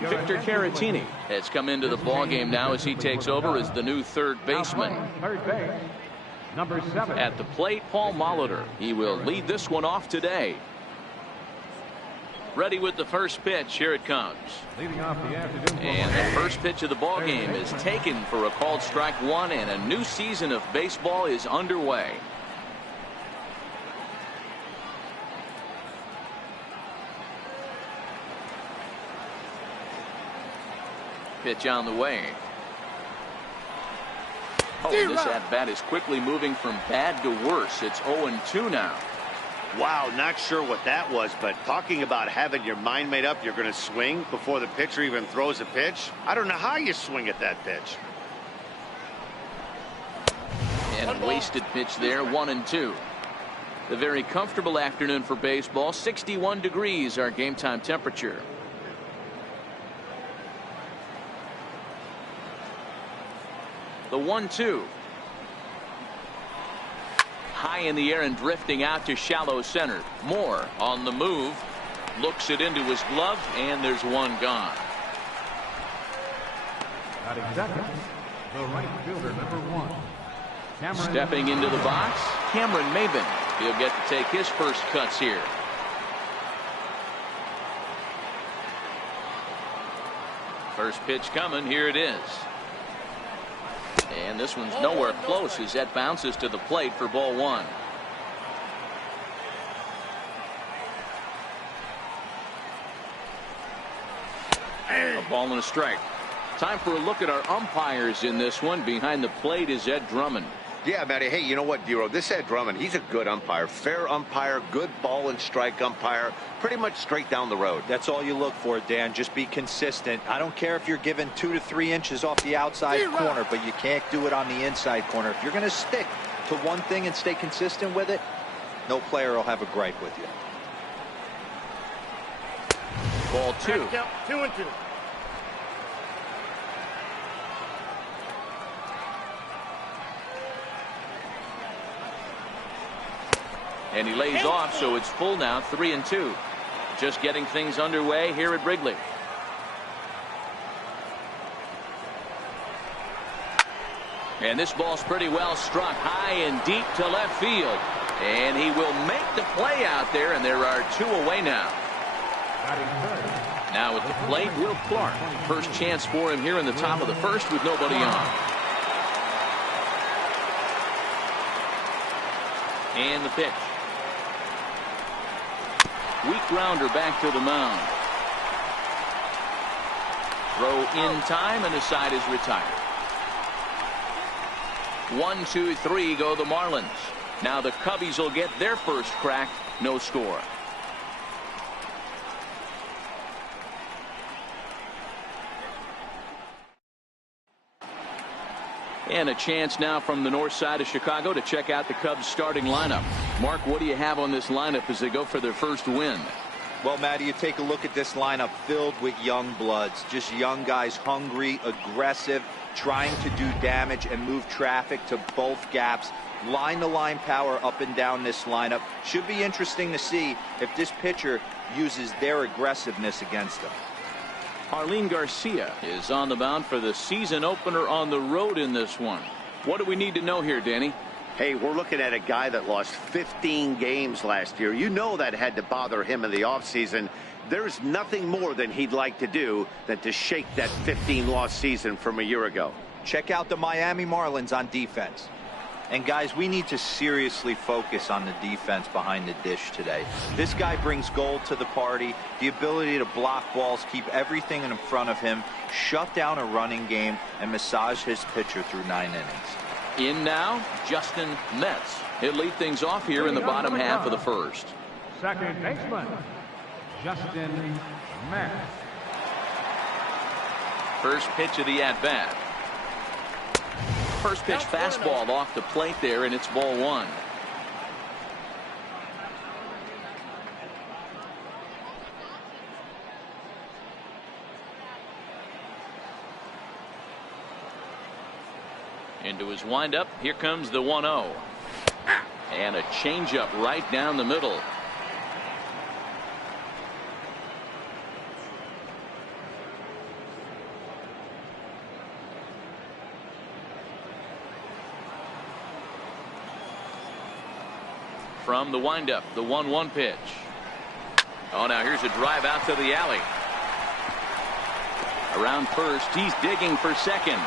Victor Caratini has come into the ballgame now as he takes over as the new third baseman. Third base, number 7. At the plate, Paul Molitor. He will lead this one off today. Ready with the first pitch. Here it comes. Leading off the afternoon. And the first pitch of the ball game is taken for a called strike one, and a new season of baseball is underway. Pitch on the way. Oh, this at-bat is quickly moving from bad to worse. It's 0-2 now. Wow, not sure what that was, but talking about having your mind made up you're going to swing before the pitcher even throws a pitch. I don't know how you swing at that pitch. And a wasted pitch there, 1-2. A very comfortable afternoon for baseball. 61 degrees our game time temperature. The 1-2. High in the air and drifting out to shallow center. Moore on the move. Looks it into his glove, and there's one gone. Batting second, the right fielder, number 1. Stepping into the box, Cameron Maben. He'll get to take his first cuts here. First pitch coming. Here it is. And this one's nowhere close as that bounces to the plate for ball 1. A ball and a strike. Time for a look at our umpires in this one. Behind the plate is Ed Drummond. Yeah, Matty. Hey, you know what, Dero? This Ed Drummond, he's a good umpire. Fair umpire, good ball and strike umpire. Pretty much straight down the road. That's all you look for, Dan. Just be consistent. I don't care if you're given 2 to 3 inches off the outside corner, but you can't do it on the inside corner. If you're going to stick to one thing and stay consistent with it, no player will have a gripe with you. Ball 2. 2-2. And he lays off, so it's full now, 3-2. Just getting things underway here at Wrigley. And this ball's pretty well struck high and deep to left field. And he will make the play out there, and there are 2 away now. Now at the plate, Will Clark. First chance for him here in the top of the first with nobody on. And the pitch. Weak grounder back to the mound. Throw in time, and the side is retired. 1, 2, 3 go the Marlins. Now the Cubbies will get their first crack. No score. And a chance now from the north side of Chicago to check out the Cubs starting lineup. Mark, what do you have on this lineup as they go for their first win? Well, Matty, you take a look at this lineup filled with young bloods. Just young guys, hungry, aggressive, trying to do damage and move traffic to both gaps. Line-to-line power up and down this lineup. Should be interesting to see if this pitcher uses their aggressiveness against them. Arlene Garcia is on the mound for the season opener on the road in this one. What do we need to know here, Danny? Hey, we're looking at a guy that lost 15 games last year. You know that had to bother him in the offseason. There's nothing more than he'd like to do than to shake that 15-loss season from a year ago. Check out the Miami Marlins on defense. And guys, we need to seriously focus on the defense behind the dish today. This guy brings gold to the party, the ability to block balls, keep everything in front of him, shut down a running game, and massage his pitcher through 9 innings. In now, Justin Metz. He'll lead things off here in the bottom half of the first. Second baseman, Justin Metz. First pitch of the at-bat. First pitch fastball off the plate there, and it's ball 1. Into his windup. Here comes the 1-0. And a changeup right down the middle. from the windup. The 1-1 pitch. Oh, now here's a drive out to the alley. Around first, he's digging for second.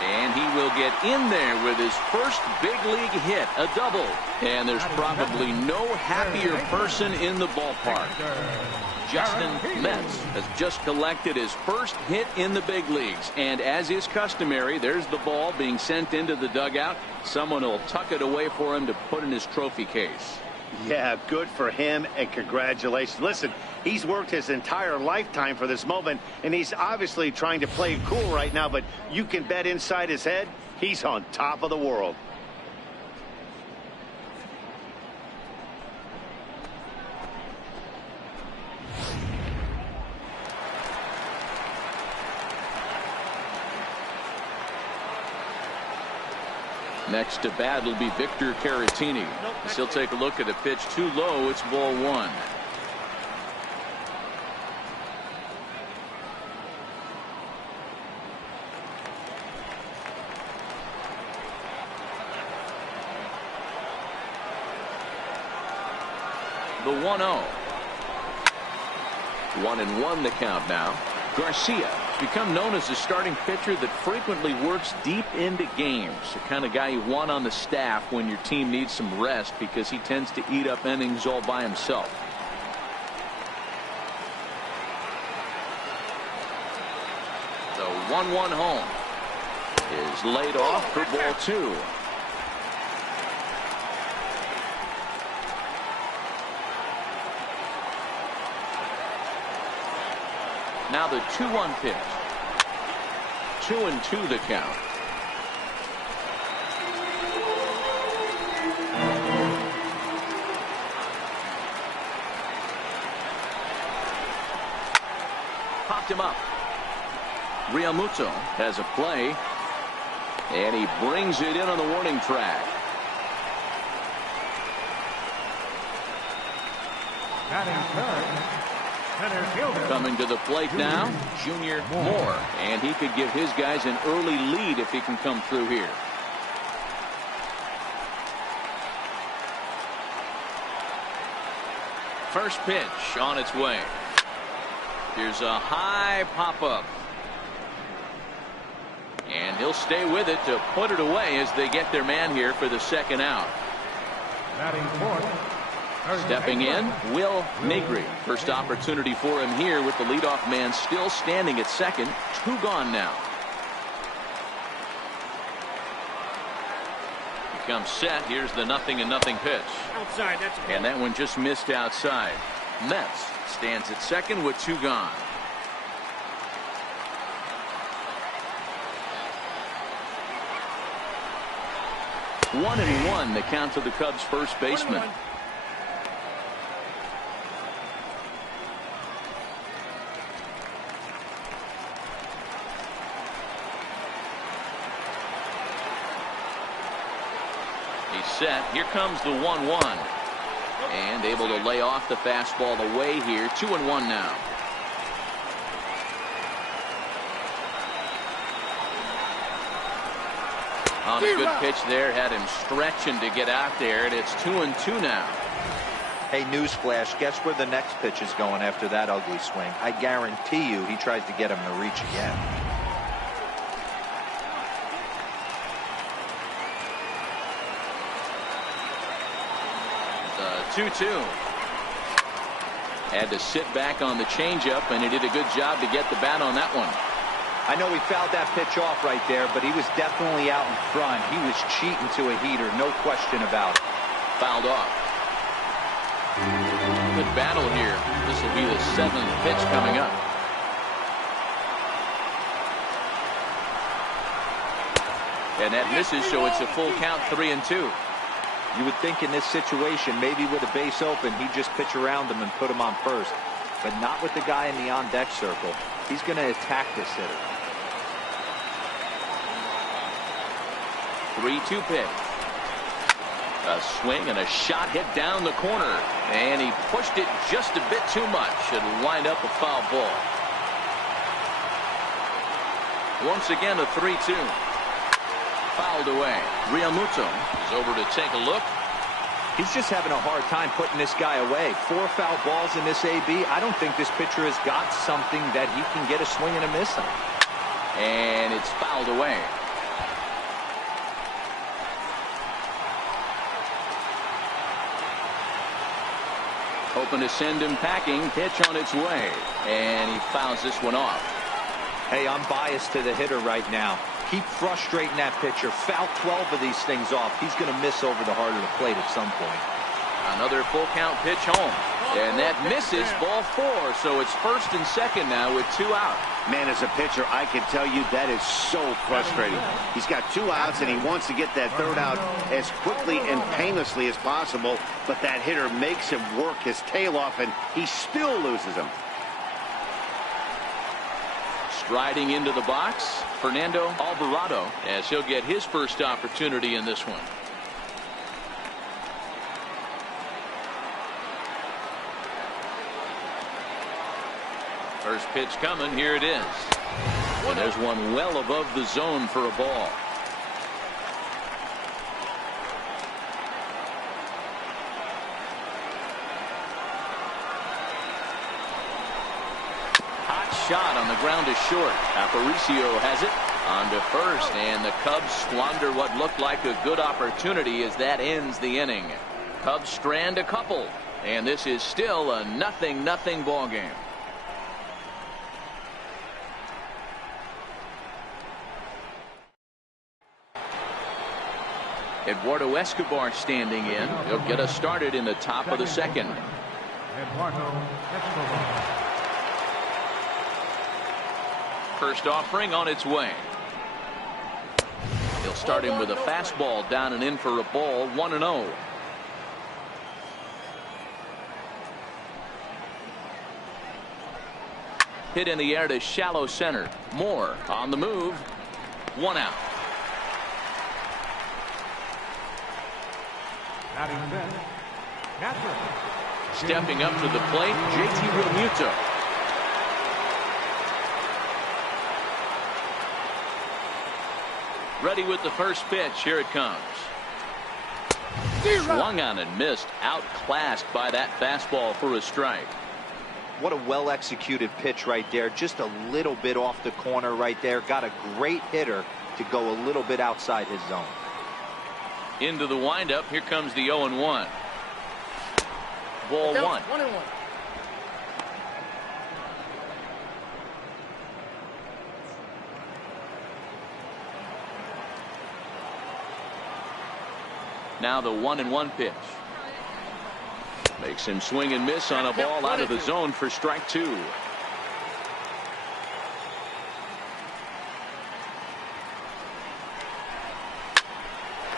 And he will get in there with his first big league hit, a double. And there's probably no happier person in the ballpark. Justin Metz has just collected his first hit in the big leagues. And as is customary, there's the ball being sent into the dugout. Someone will tuck it away for him to put in his trophy case. Yeah, good for him, and congratulations. Listen, he's worked his entire lifetime for this moment, and he's obviously trying to play cool right now, but you can bet inside his head, he's on top of the world. Next to bat will be Victor Caratini. He'll take a look at the pitch too low. It's ball 1. The 1-0. 1-1 the count now. Garcia has become known as a starting pitcher that frequently works deep into games. The kind of guy you want on the staff when your team needs some rest because he tends to eat up innings all by himself. The 1-1 home is laid off for ball 2. Now the 2-1 pitch. 2-2 the count. Popped him up. Realmuto has a play, and he brings it in on the warning track. Batting third, center fielder. Coming to the plate now, Junior Moore, and he could give his guys an early lead if he can come through here. First pitch on its way. Here's a high pop-up. And he'll stay with it to put it away as they get their man here for the second out. Batting fourth. Stepping in, Will Negri. First opportunity for him here with the leadoff man still standing at second. 2 gone now. He comes set. Here's the 0-0 pitch. Outside, that's a and that one just missed outside. Metz stands at second with 2 gone. One and one, the count to the Cubs' first baseman. He's set. Here comes the 1-1. And able to lay off the fastball away here. 2-1 now. On a good pitch there, had him stretching to get out there, and it's 2-2 now. Hey, newsflash, guess where the next pitch is going after that ugly swing? I guarantee you he tries to get him to reach again. The 2-2. Had to sit back on the changeup, and he did a good job to get the bat on that one. I know he fouled that pitch off right there, but he was definitely out in front. He was cheating to a heater, no question about it. Fouled off. Good battle here. This will be the 7th pitch coming up. And that misses, so it's a full count, 3-2. You would think in this situation, maybe with a base open, he'd just pitch around him and put him on first. But not with the guy in the on-deck circle. He's going to attack this hitter. 3-2 pitch. A swing and a shot hit down the corner. And he pushed it just a bit too much. It'll wind up a foul ball. Once again, a 3-2. Fouled away. Realmuto is over to take a look. He's just having a hard time putting this guy away. 4 foul balls in this AB. I don't think this pitcher has got something that he can get a swing and a miss on. And it's fouled away. Hoping to send him packing. Pitch on its way. And he fouls this one off. Hey, I'm biased to the hitter right now. Keep frustrating that pitcher. Foul 12 of these things off. He's going to miss over the heart of the plate at some point. Another full count pitch home. And that misses, ball 4. So it's first and second now with 2 out. Man, as a pitcher, I can tell you that is so frustrating. He's got 2 outs, and he wants to get that 3rd out as quickly and painlessly as possible. But that hitter makes him work his tail off, and he still loses him. Striding into the box, Fernando Alvarado, as he'll get his first opportunity in this one. First pitch coming. Here it is. And there's one well above the zone for a ball. Hot shot on the ground is short. Aparicio has it on to first, and the Cubs squander what looked like a good opportunity as that ends the inning. Cubs strand a couple, and this is still a 0-0 ball game. Eduardo Escobar standing in. He'll get us started in the top of the second. Eduardo Escobar. First offering on its way. He'll start him with a fastball down and in for a ball. 1-0. Hit in the air to shallow center. Moore on the move. 1 out. Batting bench, catcher. Stepping up to the plate, JT Realmuto. Ready with the first pitch. Here it comes. Swung on and missed. Outclassed by that fastball for a strike. What a well-executed pitch right there. Just a little bit off the corner right there. Got a great hitter to go a little bit outside his zone. Into the windup. Here comes the 0-1. Ball 1. 1-1. Now the 1-1 pitch. Makes him swing and miss on a ball out of the zone for strike 2.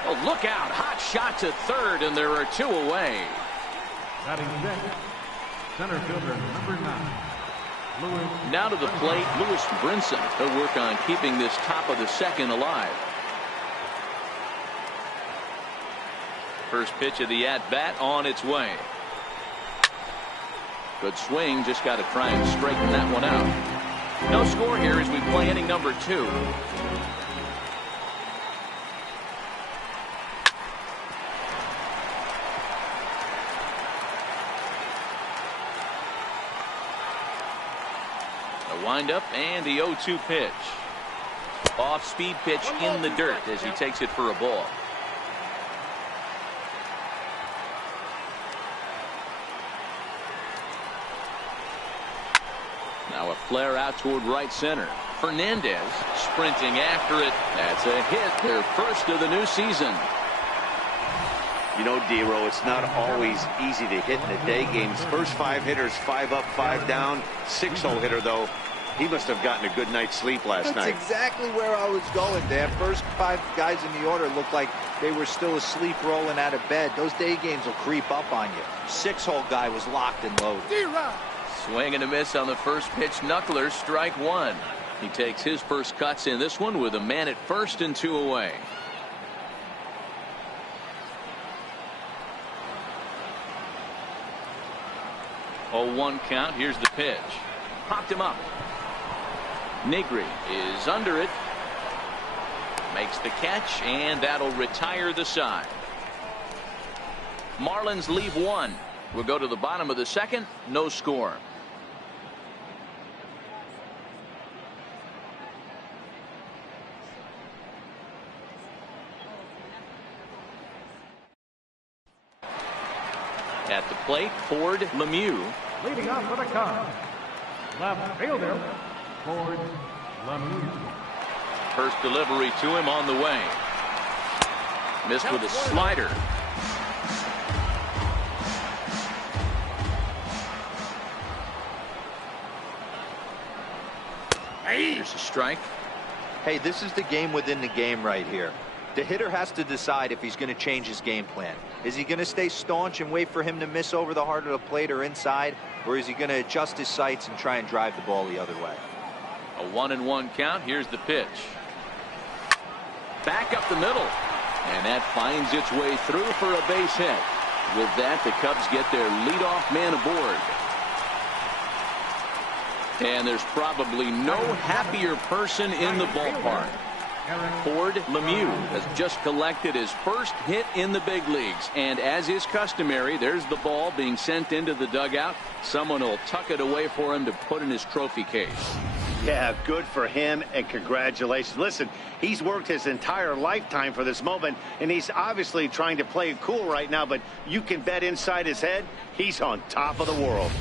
Oh, look out. Hot shot to third, and there are 2 away. Batting bench, center fielder number 9. Lewis. Now to the plate, Lewis Brinson. He'll work on keeping this top of the second alive. First pitch of the at-bat on its way. Good swing, just got to try and straighten that one out. No score here as we play inning number 2. The windup and the 0-2 pitch. Off-speed pitch in the dirt as he takes it for a ball. Now a flare out toward right center. Fernandez sprinting after it. That's a hit, their first of the new season. You know, D-Row, it's not always easy to hit in the day games. First 5 hitters, 5 up, 5 down. 6-hole hitter, though. He must have gotten a good night's sleep last night. That's exactly where I was going, Dan. First 5 guys in the order looked like they were still asleep rolling out of bed. Those day games will creep up on you. 6-hole guy was locked and loaded. Swing and a miss on the first pitch. Knuckler, strike 1. He takes his first cuts in this one with a man at first and 2 away. Oh, 1 count. Here's the pitch. Popped him up. Negri is under it. Makes the catch, and that'll retire the side. Marlins leave one. We'll go to the bottom of the second. No score. At the plate, Ford Lemieux. Leading off for the Cubs, left fielder, Ford Lemieux. First delivery to him on the way. Missed with a slider. Here's a strike. Hey, this is the game within the game right here. The hitter has to decide if he's going to change his game plan. Is he going to stay staunch and wait for him to miss over the heart of the plate or inside? Or is he going to adjust his sights and try and drive the ball the other way? A 1-1 count. Here's the pitch. Back up the middle. And that finds its way through for a base hit. With that, the Cubs get their leadoff man aboard. And there's probably no happier person in the ballpark. Ford Lemieux has just collected his first hit in the big leagues. And as is customary, there's the ball being sent into the dugout. Someone will tuck it away for him to put in his trophy case. Yeah, good for him, and congratulations. Listen, he's worked his entire lifetime for this moment, and he's obviously trying to play it cool right now, but you can bet inside his head, he's on top of the world.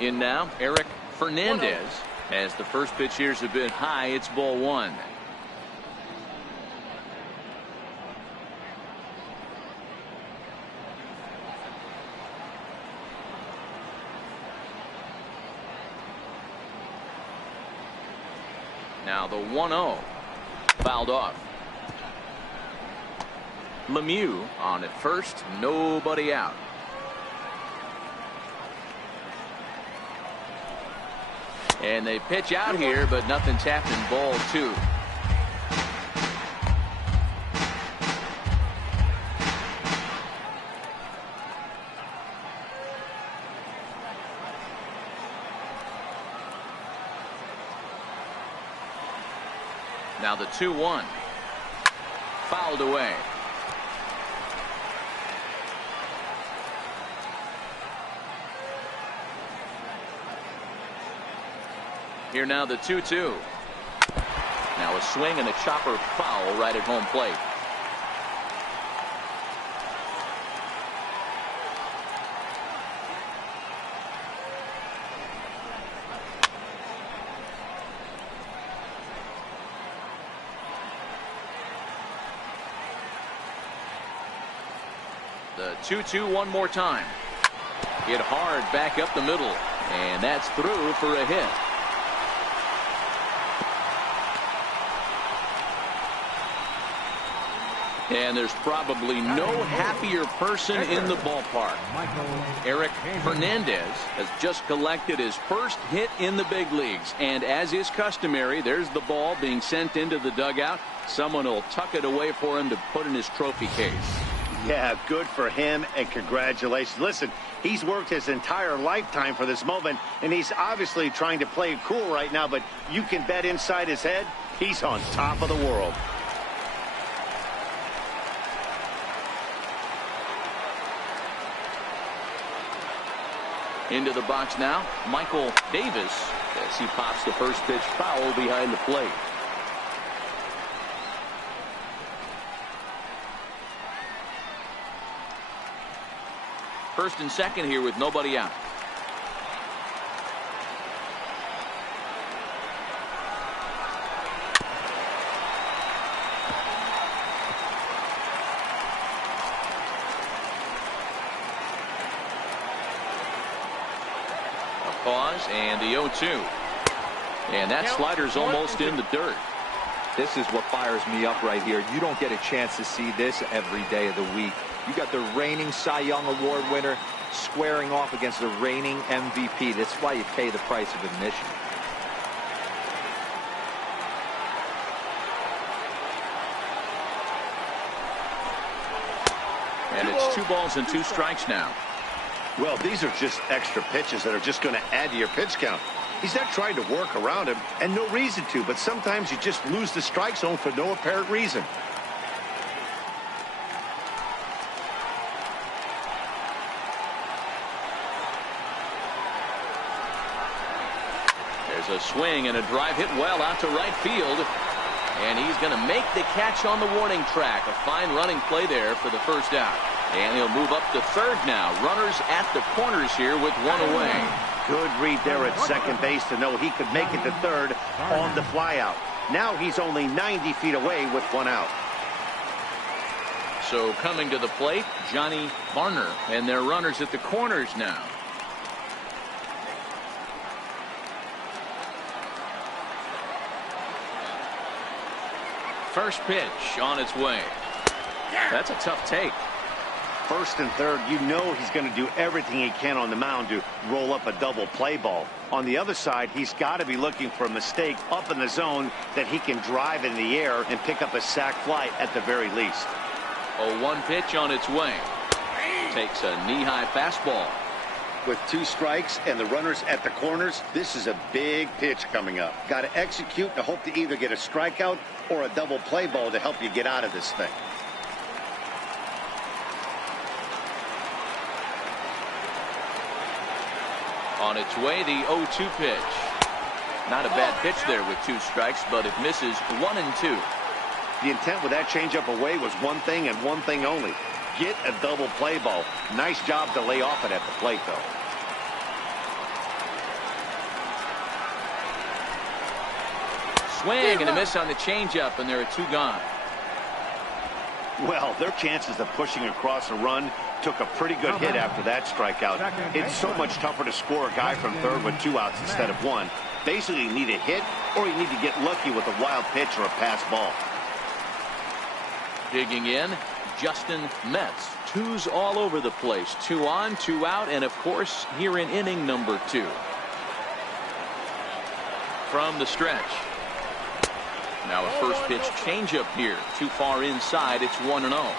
In now, Eric Fernandez. As the first pitch here's a bit high, it's ball one. Now the 1-0. Fouled off. Lemieux on at first, nobody out. And they pitch out here, but nothing's happened. Ball two. Now the 2-1. Fouled away. Here now the 2-2. Now a swing and a chopper foul right at home plate. The 2-2 one more time. Hit hard back up the middle, and that's through for a hit. And there's probably no happier person in the ballpark. Eric Fernandez has just collected his first hit in the big leagues. And as is customary, there's the ball being sent into the dugout. Someone will tuck it away for him to put in his trophy case. Yeah, good for him, and congratulations. Listen, he's worked his entire lifetime for this moment, and he's obviously trying to play it cool right now, but you can bet inside his head, he's on top of the world. Into the box now, Michael Davis, as he pops the first pitch foul behind the plate. First and second here with nobody out. Pause and the 0-2. And that slider's almost in the dirt. This is what fires me up right here. You don't get a chance to see this every day of the week. You got the reigning Cy Young Award winner squaring off against the reigning MVP. That's why you pay the price of admission. And it's 2 balls and 2 strikes now. Well, these are just extra pitches that are just going to add to your pitch count. He's not trying to work around him, and no reason to, but sometimes you just lose the strike zone for no apparent reason. There's a swing and a drive hit well out to right field. And he's going to make the catch on the warning track. A fine running play there for the first out. And he'll move up to third now. Runners at the corners here with one away. Good read there at second base to know he could make it to third on the flyout. Now he's only 90 feet away with one out. So coming to the plate, Johnny Varner. And they're runners at the corners now. First pitch on its way. That's a tough take. First and third, you know he's going to do everything he can on the mound to roll up a double play ball. On the other side, he's got to be looking for a mistake up in the zone that he can drive in the air and pick up a sac fly at the very least. A 1 pitch on its way. Takes a knee-high fastball. With 2 strikes and the runners at the corners, this is a big pitch coming up. Got to execute to hope to either get a strikeout or a double play ball to help you get out of this thing. On its way, the 0-2 pitch. Not a bad pitch there with 2 strikes, but it misses 1 and 2. The intent with that changeup away was one thing and one thing only. Get a double play ball. Nice job to lay off it at the plate, though. Swing and a miss on the changeup, and there are 2 gone. Well, their chances of pushing across a run took a pretty good hit after that strikeout. It's so much tougher to score a guy from third with 2 outs instead of 1. Basically, you need a hit or you need to get lucky with a wild pitch or a pass ball. Digging in, Justin Metz. 2s all over the place. 2 on, 2 out, and of course, here in inning number 2. From the stretch. Now a first pitch changeup here. Too far inside. It's 1-0.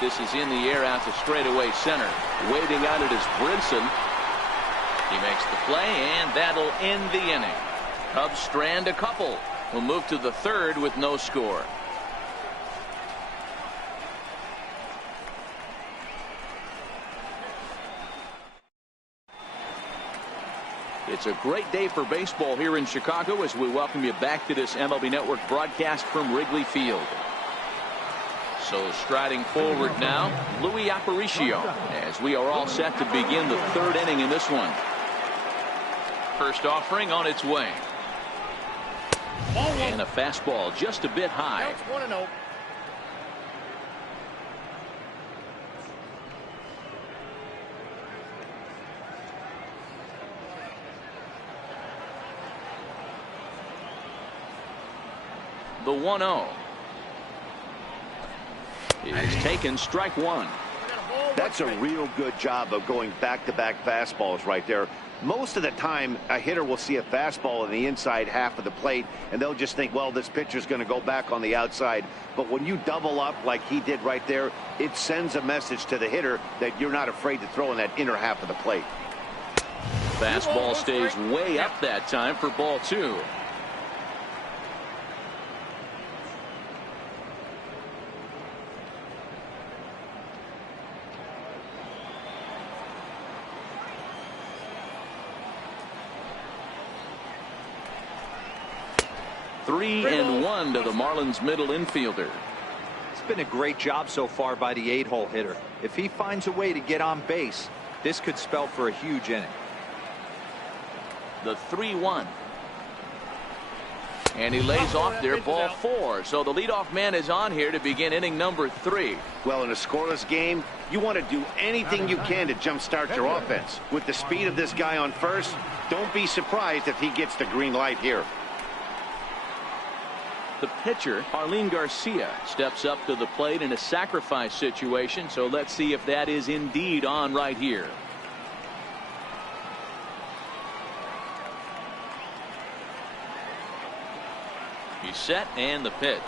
This is in the air out to straightaway center. Waiting on it is Brinson. He makes the play, and that'll end the inning. Cubs strand a couple. We'll move to the third with no score. It's a great day for baseball here in Chicago as we welcome you back to this MLB Network broadcast from Wrigley Field. So striding forward now, Louis Aparicio, as we are all set to begin the third inning in this one. First offering on its way. And a fastball just a bit high. The 1-0 is taken, strike 1. That's a real good job of going back-to-back fastballs right there. Most of the time, a hitter will see a fastball in the inside half of the plate, and they'll just think, well, this pitcher's going to go back on the outside. But when you double up like he did right there, it sends a message to the hitter that you're not afraid to throw in that inner half of the plate. Fastball stays way up that time for ball 2. Three and 1 to the Marlins middle infielder. It's been a great job so far by the 8-hole hitter. If he finds a way to get on base, this could spell for a huge inning. The 3-1. And he lays off there, ball 4. So the leadoff man is on here to begin inning number 3. Well, in a scoreless game, you want to do anything you can to jumpstart your offense. With the speed of this guy on first, don't be surprised if he gets the green light here. The pitcher, Arlene Garcia, steps up to the plate in a sacrifice situation, so let's see if that is indeed on right here. He's set, and the pitch.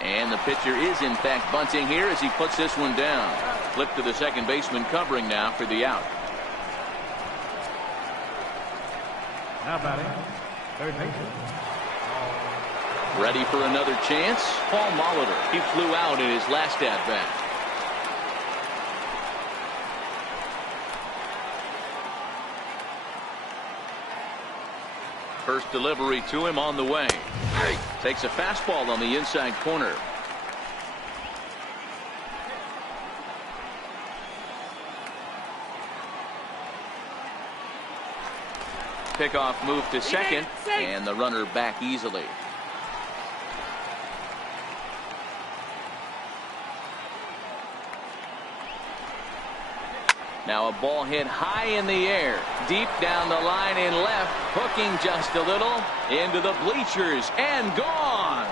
And the pitcher is in fact bunting here as he puts this one down. Flip to the second baseman covering now for the out. Now batting, third baseman. Ready for another chance? Paul Molitor. He flew out in his last at-bat. First delivery to him on the way. Takes a fastball on the inside corner. Pickoff move to second, and the runner back easily. Now a ball hit high in the air, deep down the line in left, hooking just a little into the bleachers and gone.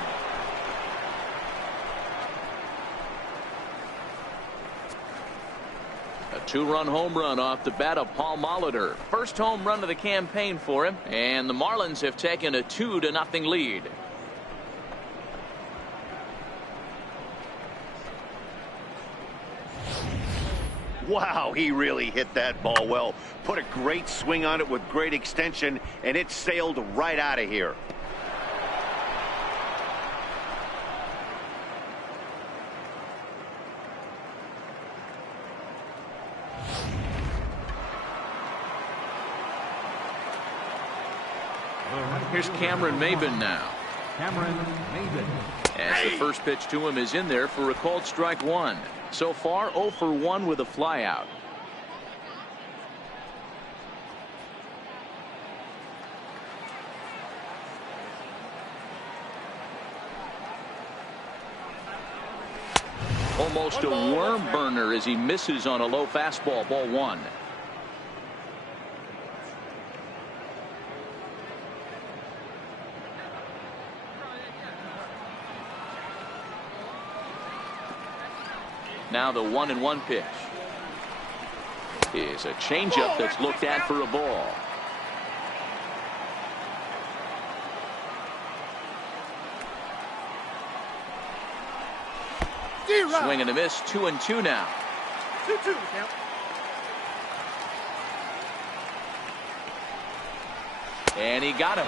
A two-run home run off the bat of Paul Molitor. First home run of the campaign for him, and the Marlins have taken a 2-0 lead. Wow, he really hit that ball well. Put a great swing on it with great extension, and it sailed right out of here. Here's Cameron Maybin now. Cameron Maybin. As the first pitch to him is in there for a called strike one. So far 0 for 1 with a flyout. Almost a worm burner as he misses on a low fastball. Ball one. Now the 1-1 pitch is a changeup that's looked at for a ball. Swing and a miss. 2-2 now. 2-2 count. And he got him.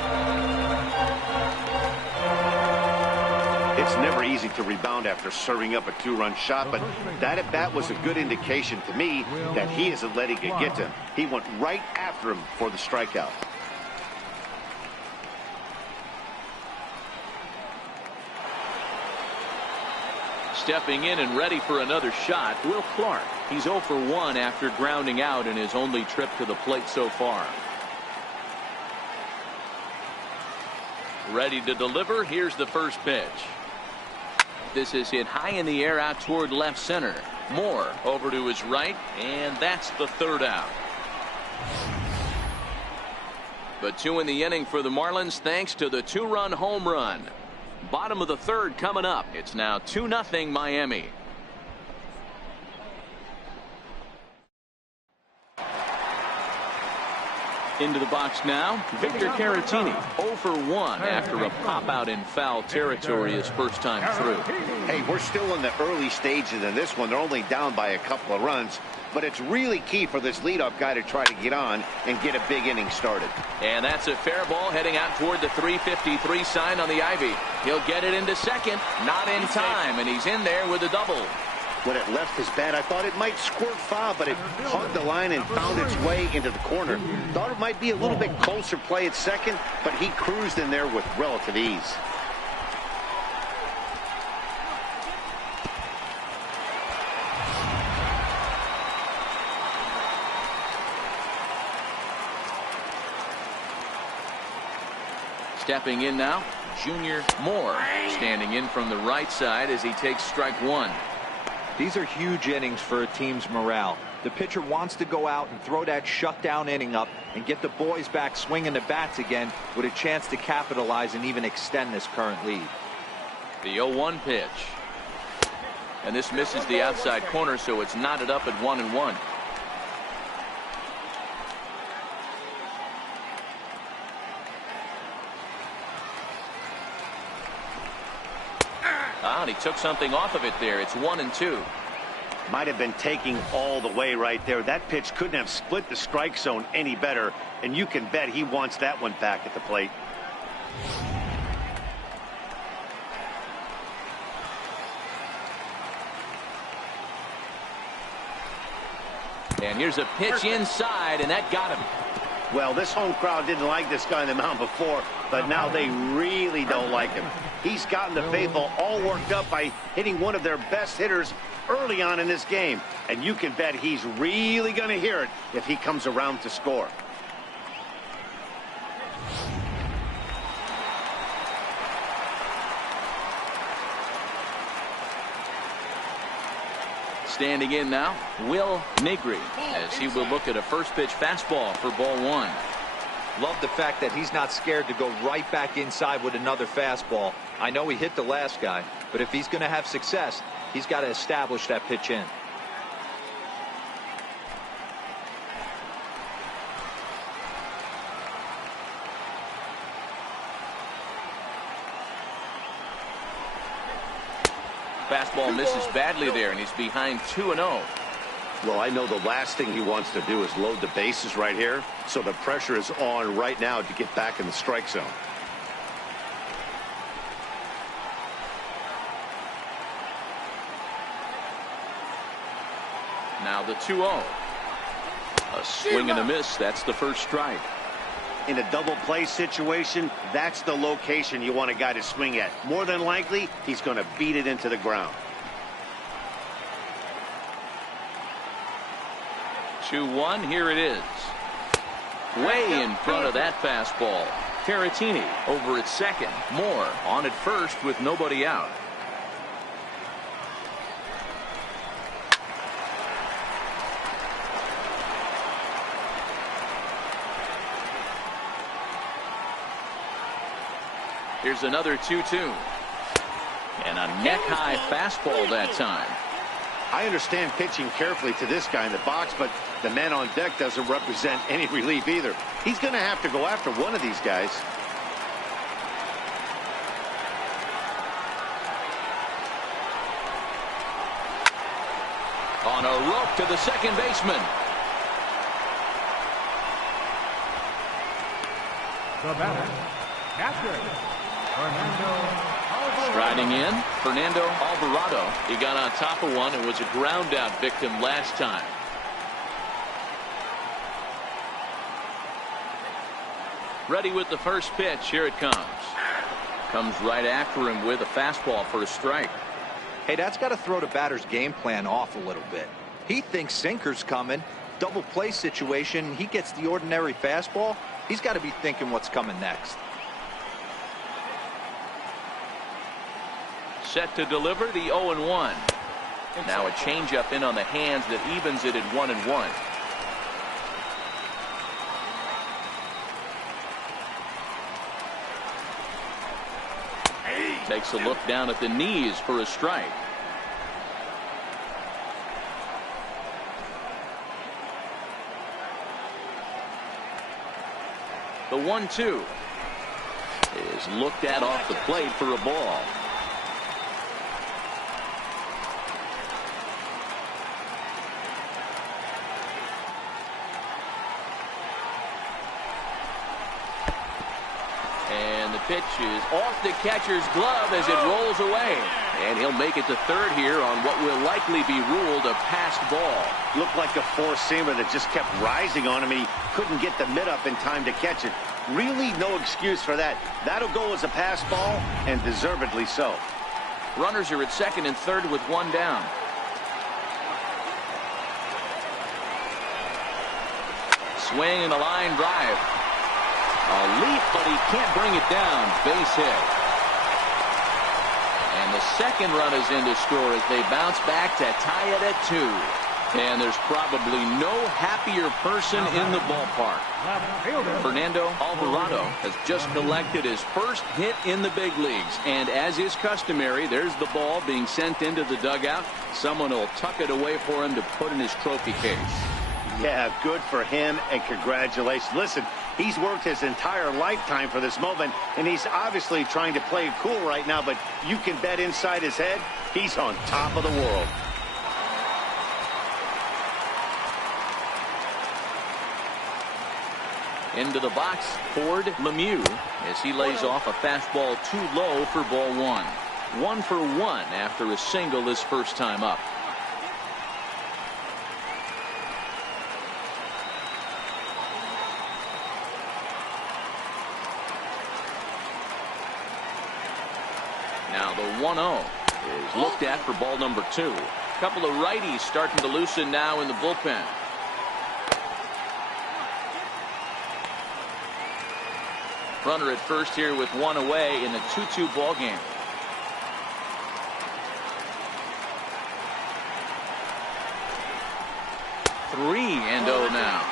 It's never easy to rebound after serving up a two-run shot, but that at-bat was a good indication to me that he isn't letting it get to him. He went right after him for the strikeout. Stepping in and ready for another shot, Will Clark. He's 0 for 1 after grounding out in his only trip to the plate so far. Ready to deliver. Here's the first pitch. This is hit high in the air out toward left center. Moore over to his right, and that's the third out. But 2 in the inning for the Marlins thanks to the two-run home run. Bottom of the third coming up. It's now 2-0 Miami. Into the box now, Victor Caratini, 0 for 1 after a pop-out in foul territory his first time through. Hey, we're still in the early stages of this one. They're only down by a couple of runs, but it's really key for this leadoff guy to try to get on and get a big inning started. And that's a fair ball heading out toward the 353 sign on the ivy. He'll get it into second, not in time, and he's in there with a double. When it left his bat, I thought it might squirt foul, but it hugged the line and found its way into the corner. Thought it might be a little bit closer play at second, but he cruised in there with relative ease. Stepping in now, Junior Moore, standing in from the right side as he takes strike one. These are huge innings for a team's morale. The pitcher wants to go out and throw that shutdown inning up and get the boys back swinging the bats again with a chance to capitalize and even extend this current lead. The 0-1 pitch. And this misses the outside corner, so it's knotted up at 1-1. And he took something off of it there. It's 1-2. Might have been taking all the way right there. That pitch couldn't have split the strike zone any better, and you can bet he wants that one back at the plate. And here's a pitch inside, and that got him. Well, this home crowd didn't like this guy on the mound before, but now they really don't like him. He's gotten the faithful all worked up by hitting one of their best hitters early on in this game. And you can bet he's really going to hear it if he comes around to score. Standing in now, Will Negri, as he will look at a first pitch fastball for ball 1. Love the fact that he's not scared to go right back inside with another fastball. I know he hit the last guy, but if he's going to have success, he's got to establish that pitch in. Fastball misses badly there, and he's behind 2-0. Well, I know the last thing he wants to do is load the bases right here, so the pressure is on right now to get back in the strike zone. Now the 2-0. A swing and a miss. That's the first strike. In a double play situation, that's the location you want a guy to swing at. More than likely, he's going to beat it into the ground. 2-1, here it is. Way in front of that fastball. Caratini over at second. Moore on at first with nobody out. Here's another 2-2. And a neck-high fastball that time. I understand pitching carefully to this guy in the box, but the man on deck doesn't represent any relief either. He's going to have to go after one of these guys. On a rope to the second baseman. The batter, catcher, Striding in, Fernando Alvarado. He got on top of one and was a ground out victim last time. Ready with the first pitch. Here it comes. Comes right after him with a fastball for a strike. Hey, that's got to throw the batter's game plan off a little bit. He thinks sinker's coming. Double play situation. He gets the ordinary fastball. He's got to be thinking what's coming next. Set to deliver the 0-1. Now a changeup in on the hands that evens it at 1-1. Takes a look down at the knees for a strike. The 1-2 is looked at off the plate for a ball. Pitch is off the catcher's glove as it rolls away. And he'll make it to third here on what will likely be ruled a passed ball. Looked like a four-seamer that just kept rising on him. He couldn't get the mid up in time to catch it. Really no excuse for that. That'll go as a pass ball, and deservedly so. Runners are at second and third with one down. Swing and a line drive. A leap, but he can't bring it down. Base hit. And the second run is in to score as they bounce back to tie it at 2. And there's probably no happier person in the ballpark. Fernando Alvarado has just collected his first hit in the big leagues. And as is customary, there's the ball being sent into the dugout. Someone will tuck it away for him to put in his trophy case. Yeah, good for him, and congratulations. Listen, he's worked his entire lifetime for this moment, and he's obviously trying to play it cool right now, but you can bet inside his head, he's on top of the world. Into the box, Ford Lemieux, as he lays off a fastball too low for ball one. 1 for 1 after a single his first time up. Now the 1-0 is looked at for ball number 2. A couple of righties starting to loosen now in the bullpen. Runner at first here with 1 away in the 2-2 ball game. Three and 0 now.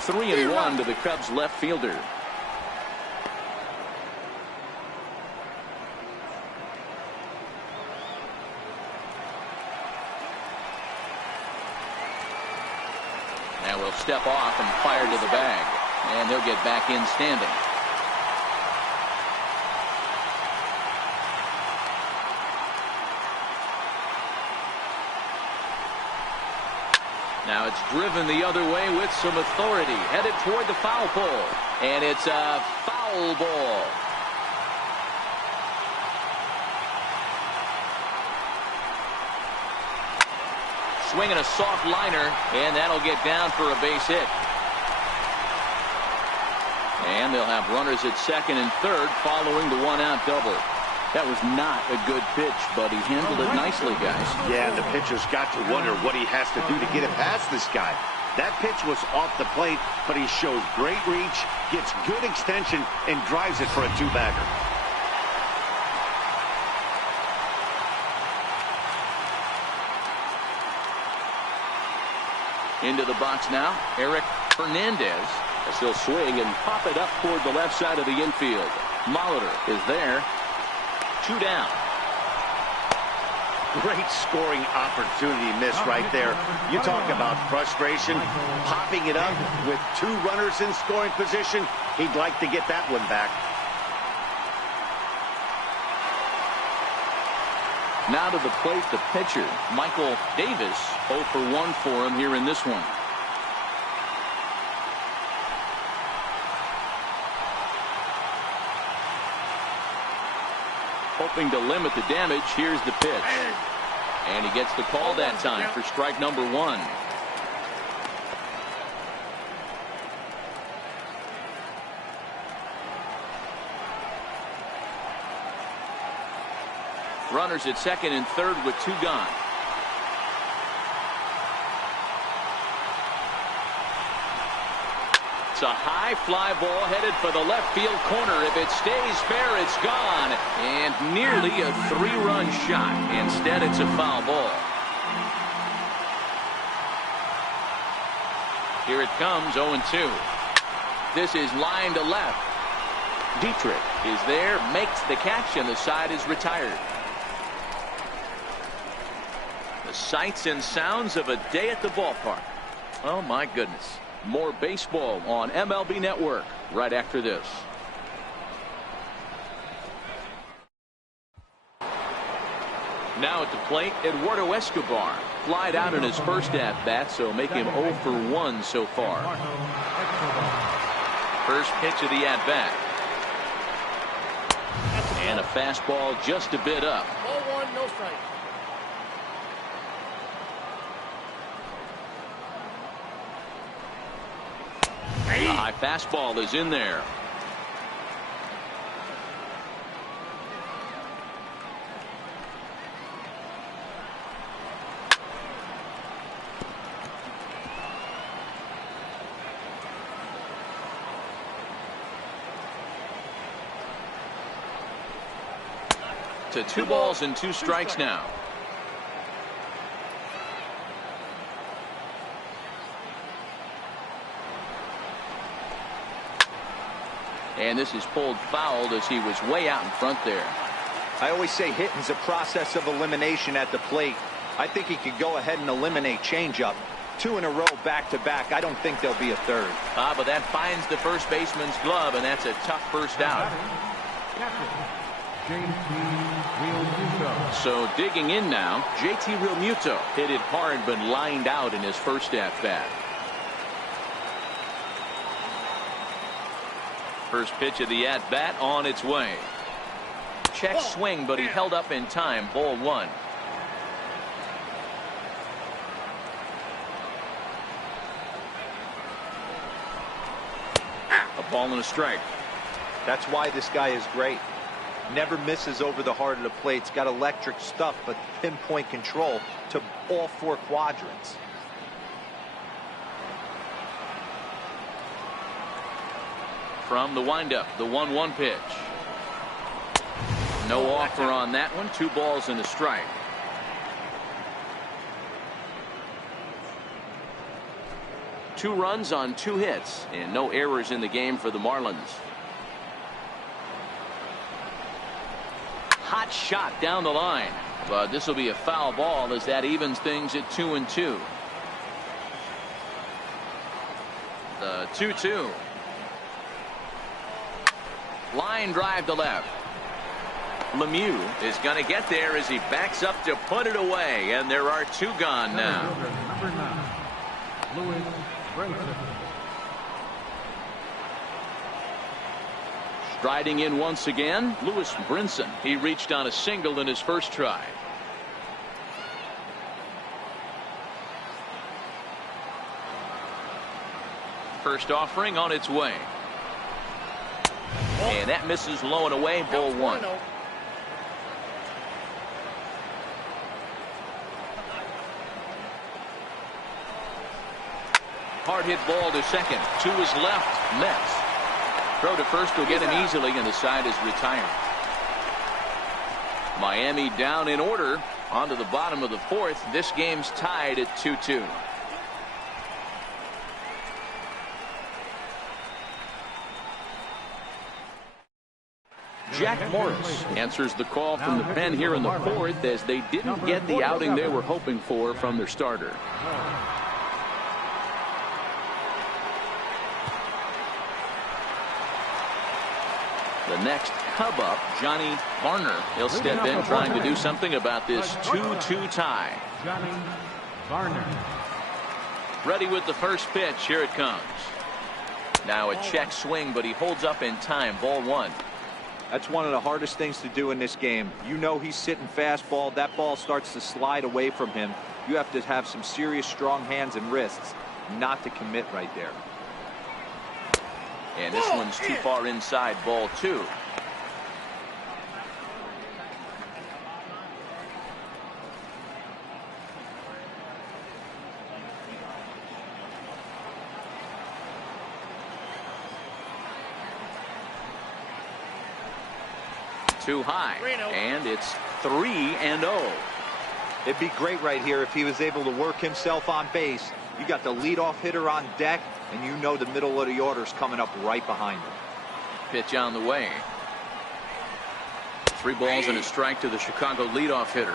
Three and 1 to the Cubs left fielder. Now will step off and fire to the bag, and he'll get back in standing. Now it's driven the other way with some authority, headed toward the foul pole, and it's a foul ball. Swinging a soft liner, and that'll get down for a base hit. And they'll have runners at second and third following the one-out double. That was not a good pitch, but he handled it nicely, guys. Yeah, and the pitcher's got to wonder what he has to do to get it past this guy. That pitch was off the plate, but he shows great reach, gets good extension, and drives it for a two-bagger. Into the box now, Eric Hernandez, as he'll swing and pop it up toward the left side of the infield. Molitor is there. 2 down. Great scoring opportunity missed right there. You talk about frustration, popping it up with 2 runners in scoring position. He'd like to get that one back. Now to the plate, the pitcher, Michael Davis, 0 for 1 for him here in this one. Hoping to limit the damage, here's the pitch. And he gets the call that time for strike number 1. Runners at second and third with 2 gone. It's a high fly ball headed for the left field corner. If it stays fair, it's gone. And nearly a 3-run shot. Instead, it's a foul ball. Here it comes, 0-2. This is line to left. Dietrich is there, makes the catch, and the side is retired. The sights and sounds of a day at the ballpark. Oh, my goodness. More baseball on MLB Network right after this. Now at the plate, Eduardo Escobar. Flied out in his first at-bat, so make him 0 for 1 so far. First pitch of the at-bat. And a fastball just a bit up. Ball 1, no strike. The high fastball is in there. to 2 balls and 2 strikes now. And this is pulled foul as he was way out in front there. I always say hitting's a process of elimination at the plate. I think he could go ahead and eliminate changeup. 2 in a row back-to-back. I don't think there'll be a third. But that finds the first baseman's glove, and that's a tough first out. So digging in now, JT Realmuto hit it hard but lined out in his first at-bat. First pitch of the at-bat on its way. Check swing, but he held up in time. Ball 1. A ball and a strike. That's why this guy is great. Never misses over the heart of the plate. It's got electric stuff, but pinpoint control to all 4 quadrants. From the windup, the 1-1 pitch. No offer on that one. 2 balls and a strike. Two runs on 2 hits and no errors in the game for the Marlins. Hot shot down the line, but this will be a foul ball as that evens things at 2-2. The 2-2. Line drive to left. Lemieux is going to get there as he backs up to put it away, and there are 2 gone now. Number 9, Lewis Brinson. Striding in once again, Lewis Brinson. He reached on a single in his first try. First offering on its way. And that misses low and away. Ball 1. Hard hit ball to second. To his left. Mets. Throw to first will get him easily, and the side is retired. Miami down in order. On to the bottom of the 4th. This game's tied at 2-2. Jack Morris answers the call from the pen here in the 4th as they didn't get the outing they were hoping for from their starter. The next Cub up, Johnny Varner. He'll step in trying to do something about this 2-2 tie. Johnny Varner. Ready with the first pitch. Here it comes. Now a check swing, but he holds up in time. Ball 1. That's one of the hardest things to do in this game. You know he's sitting fastball. That ball starts to slide away from him. You have to have some serious strong hands and wrists not to commit right there. And this one's too far inside. Ball 2. Too high, and it's 3-0. It'd be great right here if he was able to work himself on base. You got the leadoff hitter on deck, and you know the middle of the order's coming up right behind him. Pitch on the way. 3 balls and a strike to the Chicago leadoff hitter.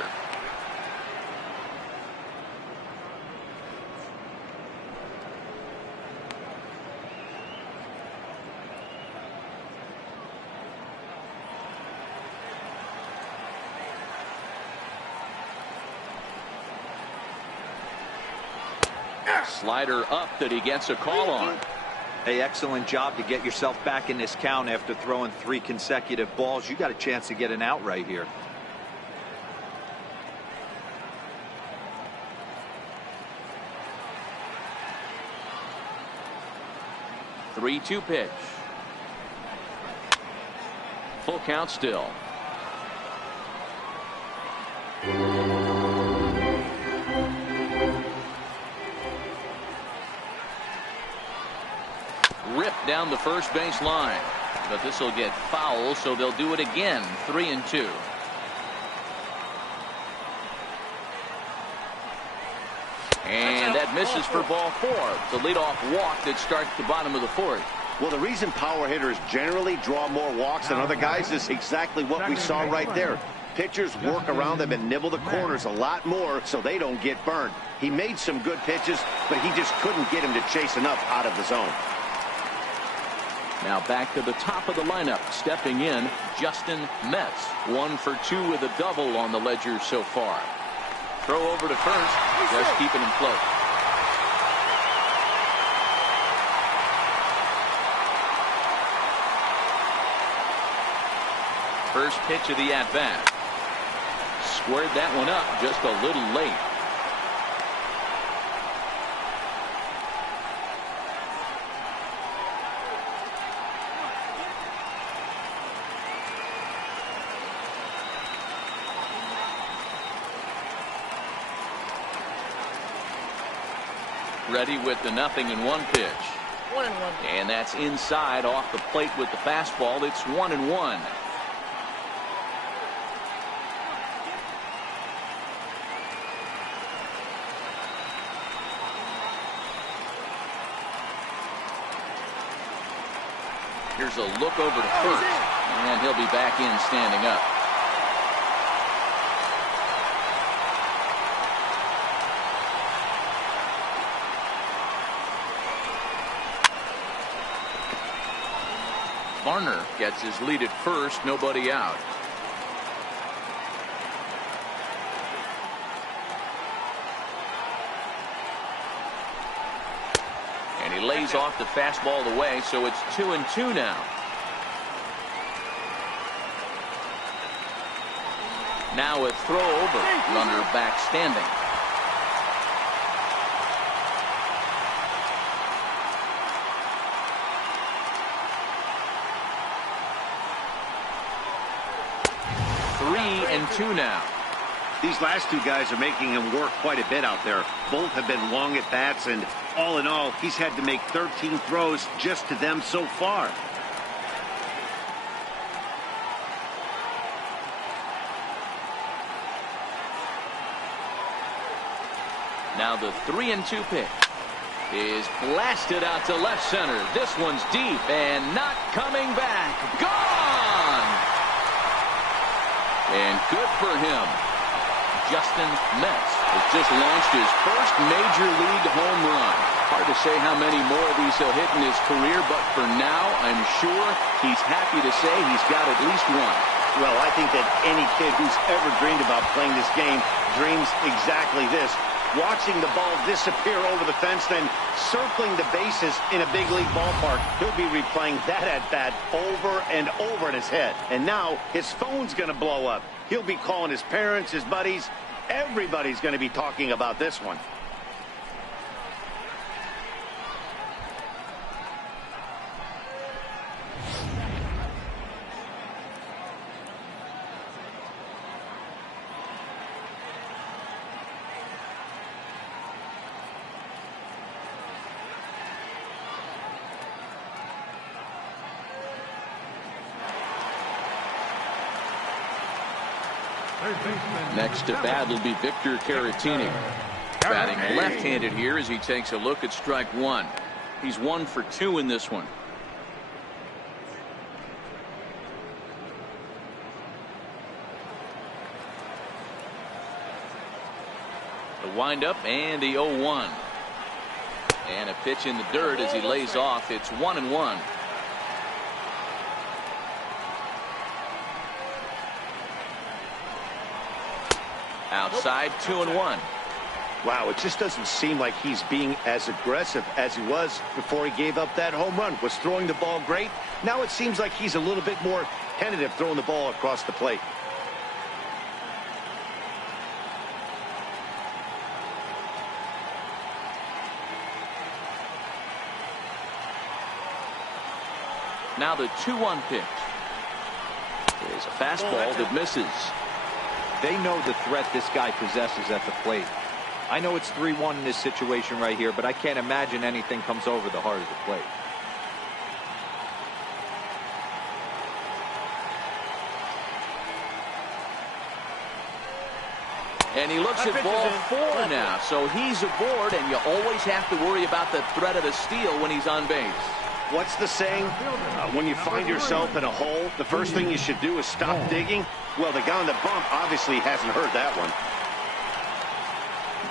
Slider up that he gets a call on. Hey, excellent job to get yourself back in this count after throwing 3 consecutive balls. You got a chance to get an out right here. The 3-2 pitch. Full count still. Ripped down the first base line, but this will get foul, so they'll do it again. 3-2. It misses for ball 4. It's a leadoff walk that starts the bottom of the 4th. Well, the reason power hitters generally draw more walks than other guys is exactly what we saw right there. Pitchers work around them and nibble the corners a lot more so they don't get burned. He made some good pitches, but he just couldn't get him to chase enough out of the zone. Now back to the top of the lineup. Stepping in, Justin Metz. 1 for 2 with a double on the ledger so far. Throw over to first, just keeping him float. First pitch of the at-bat. Squared that one up just a little late. Ready with the 0-1 pitch. 1-1. And that's inside off the plate with the fastball. It's 1-1. Here's a look over to first, and he'll be back in standing up. Varner gets his lead at first, nobody out. And he lays off the fastball away, so it's 2-2 now. Now a throw over, runner back standing. And 2 now. These last two guys are making him work quite a bit out there. Both have been long at bats, and all in all, he's had to make 13 throws just to them so far. Now the 3-2 pitch is blasted out to left center. This one's deep and not coming back. Gone! And good for him. Justin Metz has just launched his first major league home run. Hard to say how many more of these he'll hit in his career, but for now, I'm sure he's happy to say he's got at least one. Well, I think that any kid who's ever dreamed about playing this game dreams exactly this. Watching the ball disappear over the fence, then circling the bases in a big league ballpark. He'll be replaying that at-bat over and over in his head. And now his phone's going to blow up. He'll be calling his parents, his buddies. Everybody's going to be talking about this one. Next to bat will be Victor Caratini. Batting left-handed here as he takes a look at strike 1. He's 1 for 2 in this one. The windup and the 0-1. And a pitch in the dirt as he lays off. It's 1-1. Outside, 2-1. Wow, it just doesn't seem like he's being as aggressive as he was before he gave up that home run. Was throwing the ball great. Now it seems like he's a little bit more tentative throwing the ball across the plate. Now the 2-1 pitch. There's a fastball that misses. They know the threat this guy possesses at the plate. I know it's 3-1 in this situation right here, but I can't imagine anything comes over the heart of the plate. And he looks at ball 4 now, so he's aboard, and you always have to worry about the threat of the steal when he's on base. What's the saying? When you find yourself in a hole, the first thing you should do is stop digging. Well, the guy on the bump obviously hasn't heard that one.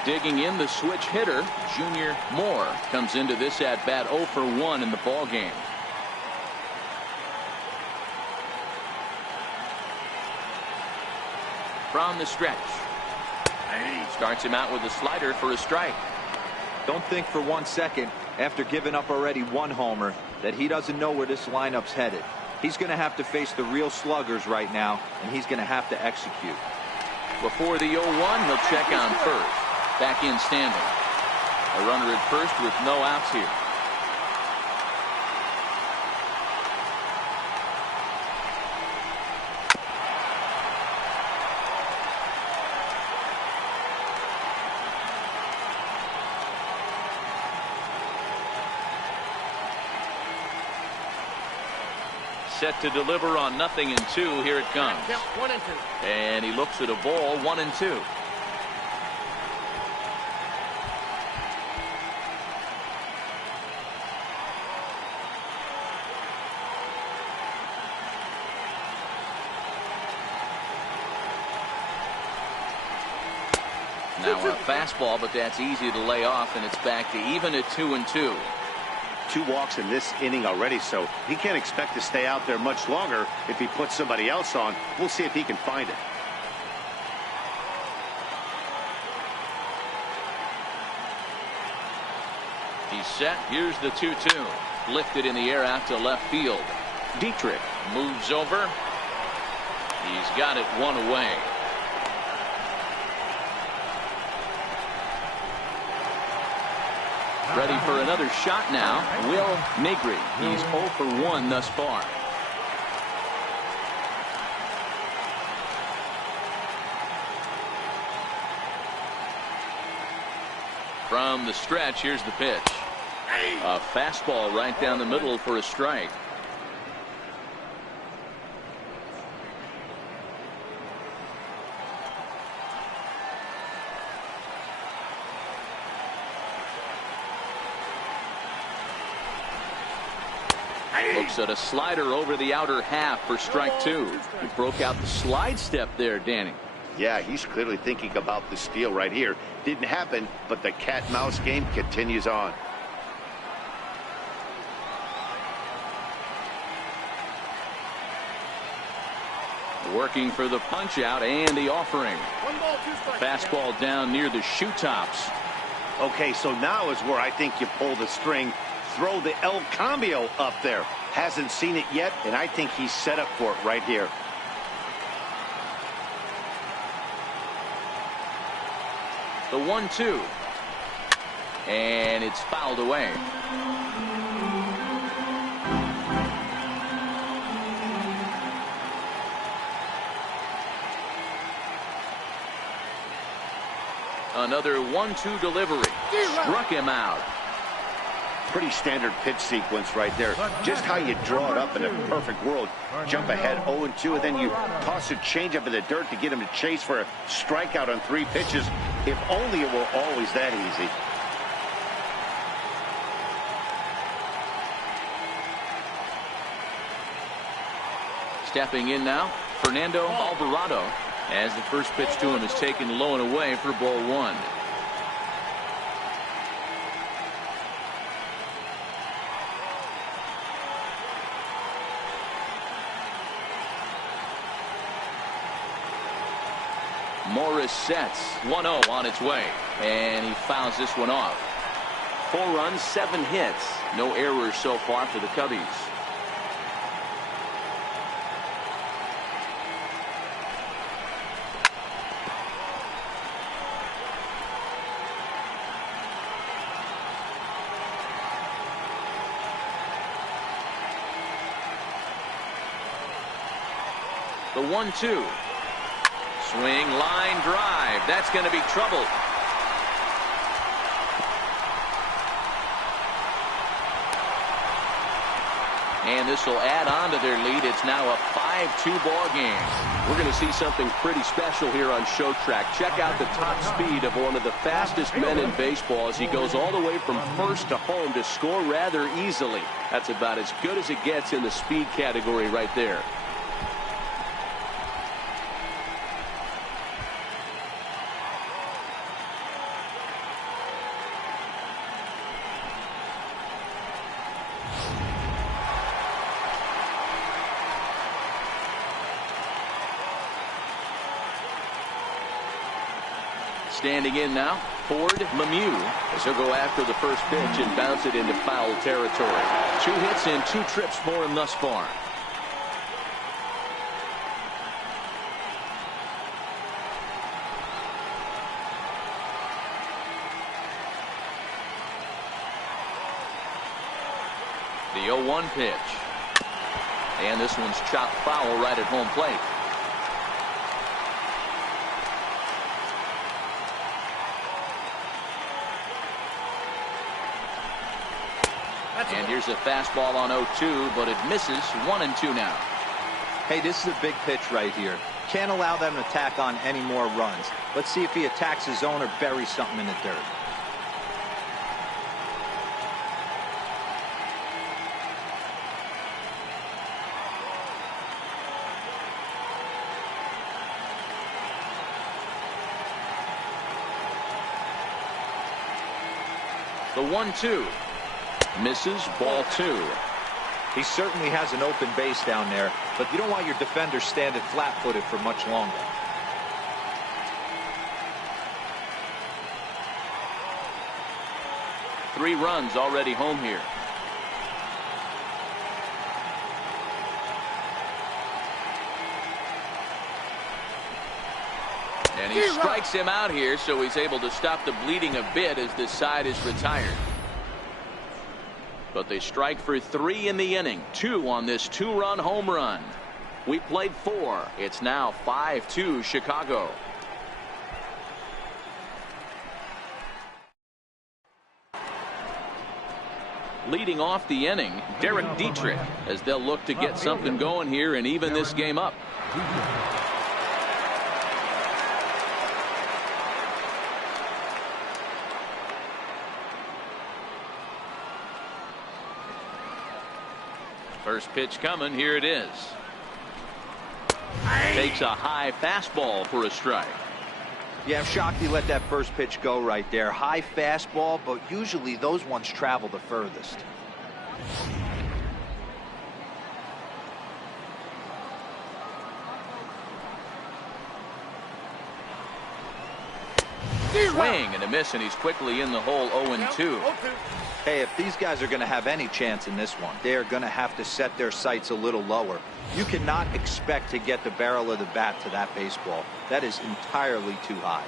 Digging in, the switch hitter, Junior Moore, comes into this at-bat 0 for 1 in the ball game. From the stretch. Starts him out with a slider for a strike. Don't think for 1 second, after giving up already 1 homer, that he doesn't know where this lineup's headed. He's going to have to face the real sluggers right now, and he's going to have to execute. Before the 0-1, he'll check on first. Back in standing. A runner at first with no outs here. Set to deliver on 0-2. Here it comes. And he looks at a ball, 1-2. Now a fastball, but that's easy to lay off, and it's back to even at 2-2. 2 walks in this inning already, so he can't expect to stay out there much longer if he puts somebody else on. We'll see if he can find it. He's set. Here's the 2-2. Lifted in the air out to left field. Dietrich moves over. He's got it 1 away. Ready for another shot now. Will Negri. He's 0 for 1 thus far. From the stretch, here's the pitch. A fastball right down the middle for a strike. Looks at a slider over the outer half for strike 2. He broke out the slide step there, Danny. Yeah, he's clearly thinking about the steal right here. Didn't happen, but the cat-mouse game continues on. Working for the punch out and the offering. Fastball down near the shoe tops. Okay, so now is where I think you pull the string. Throw the El Cambio up there. Hasn't seen it yet, and I think he's set up for it right here. The 1-2. And it's fouled away. Another 1-2 delivery. Struck him out. Pretty standard pitch sequence right there. Just how you draw it up in a perfect world. Jump ahead 0-2, and then you toss a changeup in the dirt to get him to chase for a strikeout on 3 pitches. If only it were always that easy. Stepping in now, Fernando Alvarado, as the first pitch to him is taken low and away for ball 1. Morris sets. 1-0 on its way. And he fouls this one off. 4 runs, 7 hits. No errors so far for the Cubbies. The 1-2. Swing, line drive. That's going to be trouble. And this will add on to their lead. It's now a 5-2 ball game. We're going to see something pretty special here on Show Track. Check out the top speed of one of the fastest men in baseball as he goes all the way from first to home to score rather easily. That's about as good as it gets in the speed category right there. Standing in now, Ford Lemieux, as he'll go after the first pitch and bounce it into foul territory. 2 hits and 2 trips for him thus far. The 0-1 pitch. And this one's chopped foul right at home plate. And here's a fastball on 0-2, but it misses. 1-2 now. Hey, this is a big pitch right here. Can't allow them to tack on any more runs. Let's see if he attacks his zone or buries something in the dirt. The 1-2. Misses. Ball 2. He certainly has an open base down there, but you don't want your defender standing flat-footed for much longer. Three runs already home here. And he strikes him out here, so he's able to stop the bleeding a bit as this side is retired. But they strike for 3 in the inning. 2 on this 2-run home run. We played 4. It's now 5-2 Chicago. Leading off the inning, Derek Dietrich, as they'll look to get something going here and even this game up. First pitch coming. Here it is. Takes a high fastball for a strike. Yeah, I'm shocked he let that first pitch go right there. High fastball, but usually those ones travel the furthest. Swing and a miss, and he's quickly in the hole. 0-2. Hey, if these guys are going to have any chance in this one, they are going to have to set their sights a little lower. You cannot expect to get the barrel of the bat to that baseball. That is entirely too high.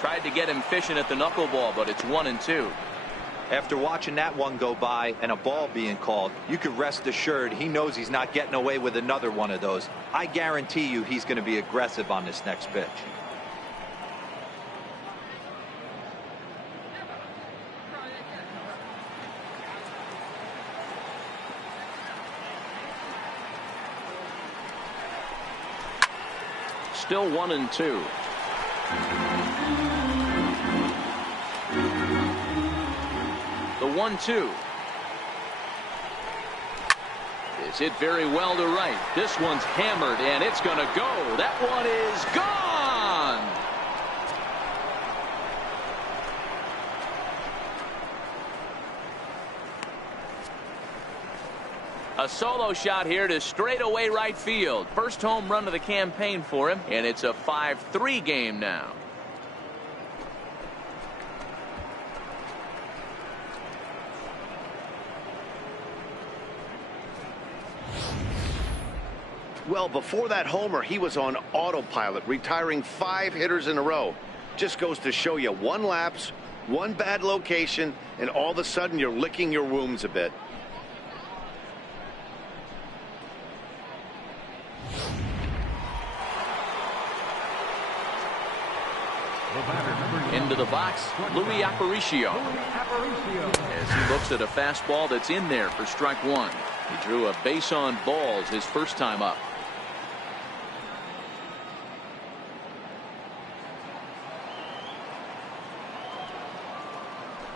Tried to get him fishing at the knuckleball, but it's 1-2. After watching that one go by and a ball being called, you can rest assured he knows he's not getting away with another one of those. I guarantee you he's going to be aggressive on this next pitch. Still 1-2. The 1-2. Is hit very well to right. This one's hammered, and it's going to go. That one is gone. A solo shot here to straightaway right field. First home run of the campaign for him, and it's a 5-3 game now. Well, before that homer, he was on autopilot, retiring 5 hitters in a row. Just goes to show you, one lapse, one bad location, and all of a sudden you're licking your wounds a bit. Into the box, Louis Aparicio. As he looks at a fastball that's in there for strike one. He drew a base on balls his first time up.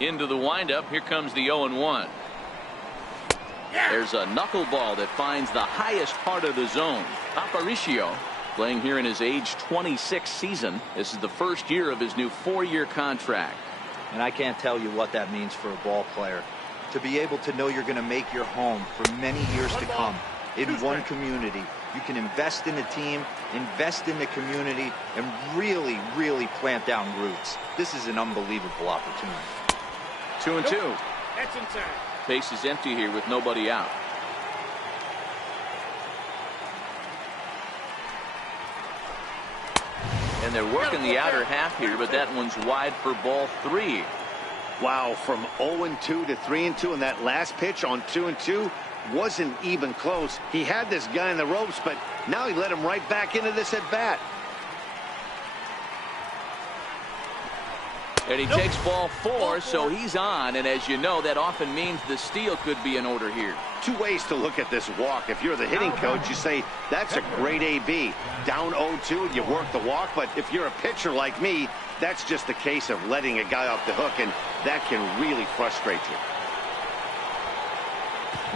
Into the windup. Here comes the 0-1. There's a knuckleball that finds the highest part of the zone. Aparicio, playing here in his age 26 season. This is the first year of his new 4-year contract. And I can't tell you what that means for a ball player. To be able to know you're going to make your home for many years to come in one community. You can invest in the team, invest in the community, and really, really plant down roots. This is an unbelievable opportunity. 2-2. That's inside. Base is empty here with nobody out. And they're working the outer half here, but that one's wide for ball 3. Wow, from 0-2 to 3-2, and that last pitch on 2-2 wasn't even close. He had this guy in the ropes, but now he let him right back into this at bat. And he takes ball 4, so he's on. And as you know, that often means the steal could be in order here. Two ways to look at this walk. If you're the hitting coach, you say, that's a great AB. Down 0-2, and you work the walk. But if you're a pitcher like me, that's just a case of letting a guy off the hook, and that can really frustrate you.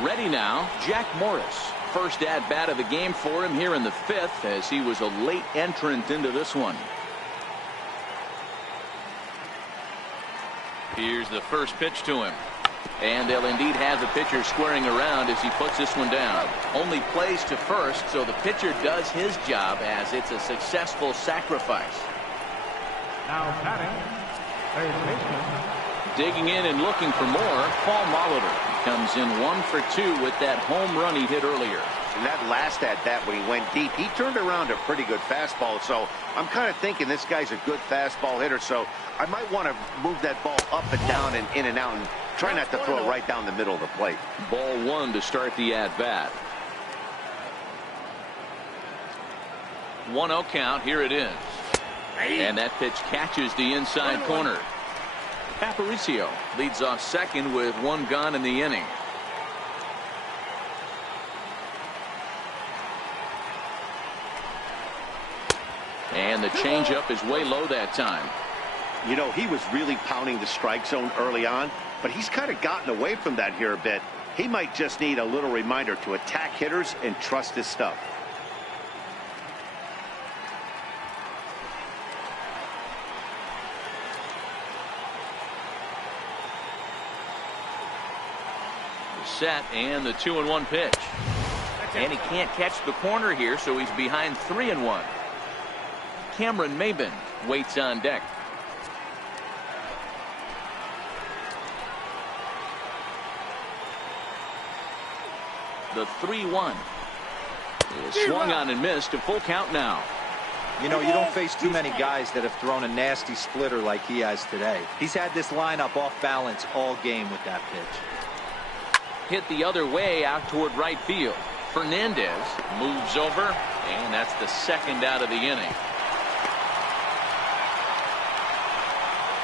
Ready now, Jack Morris. First at-bat of the game for him here in the 5th, as he was a late entrant into this one. Here's the first pitch to him. And they'll indeed have the pitcher squaring around as he puts this one down. Only plays to first, so the pitcher does his job as it's a successful sacrifice. Now batting, third baseman. Digging in and looking for more, Paul Molitor. He comes in 1 for 2 with that home run he hit earlier. And that last at-bat when he went deep, he turned around a pretty good fastball. So I'm kind of thinking this guy's a good fastball hitter. So I might want to move that ball up and down and in and out and try not to throw it right down the middle of the plate. Ball 1 to start the at-bat. 1-0 count. Here it is. And that pitch catches the inside corner. Aparicio leads off second with 1 gone in the inning. And the changeup is way low that time. You know, he was really pounding the strike zone early on, but he's kind of gotten away from that here a bit. He might just need a little reminder to attack hitters and trust his stuff. Set and the 2-1 pitch. And he can't catch the corner here, so he's behind 3-1. Cameron Maben waits on deck. The 3-1 is swung on and missed. A full count now. You know, you don't face too many guys that have thrown a nasty splitter like he has today. He's had this lineup off balance all game with that pitch. Hit the other way out toward right field. Fernandez moves over, and that's the second out of the inning.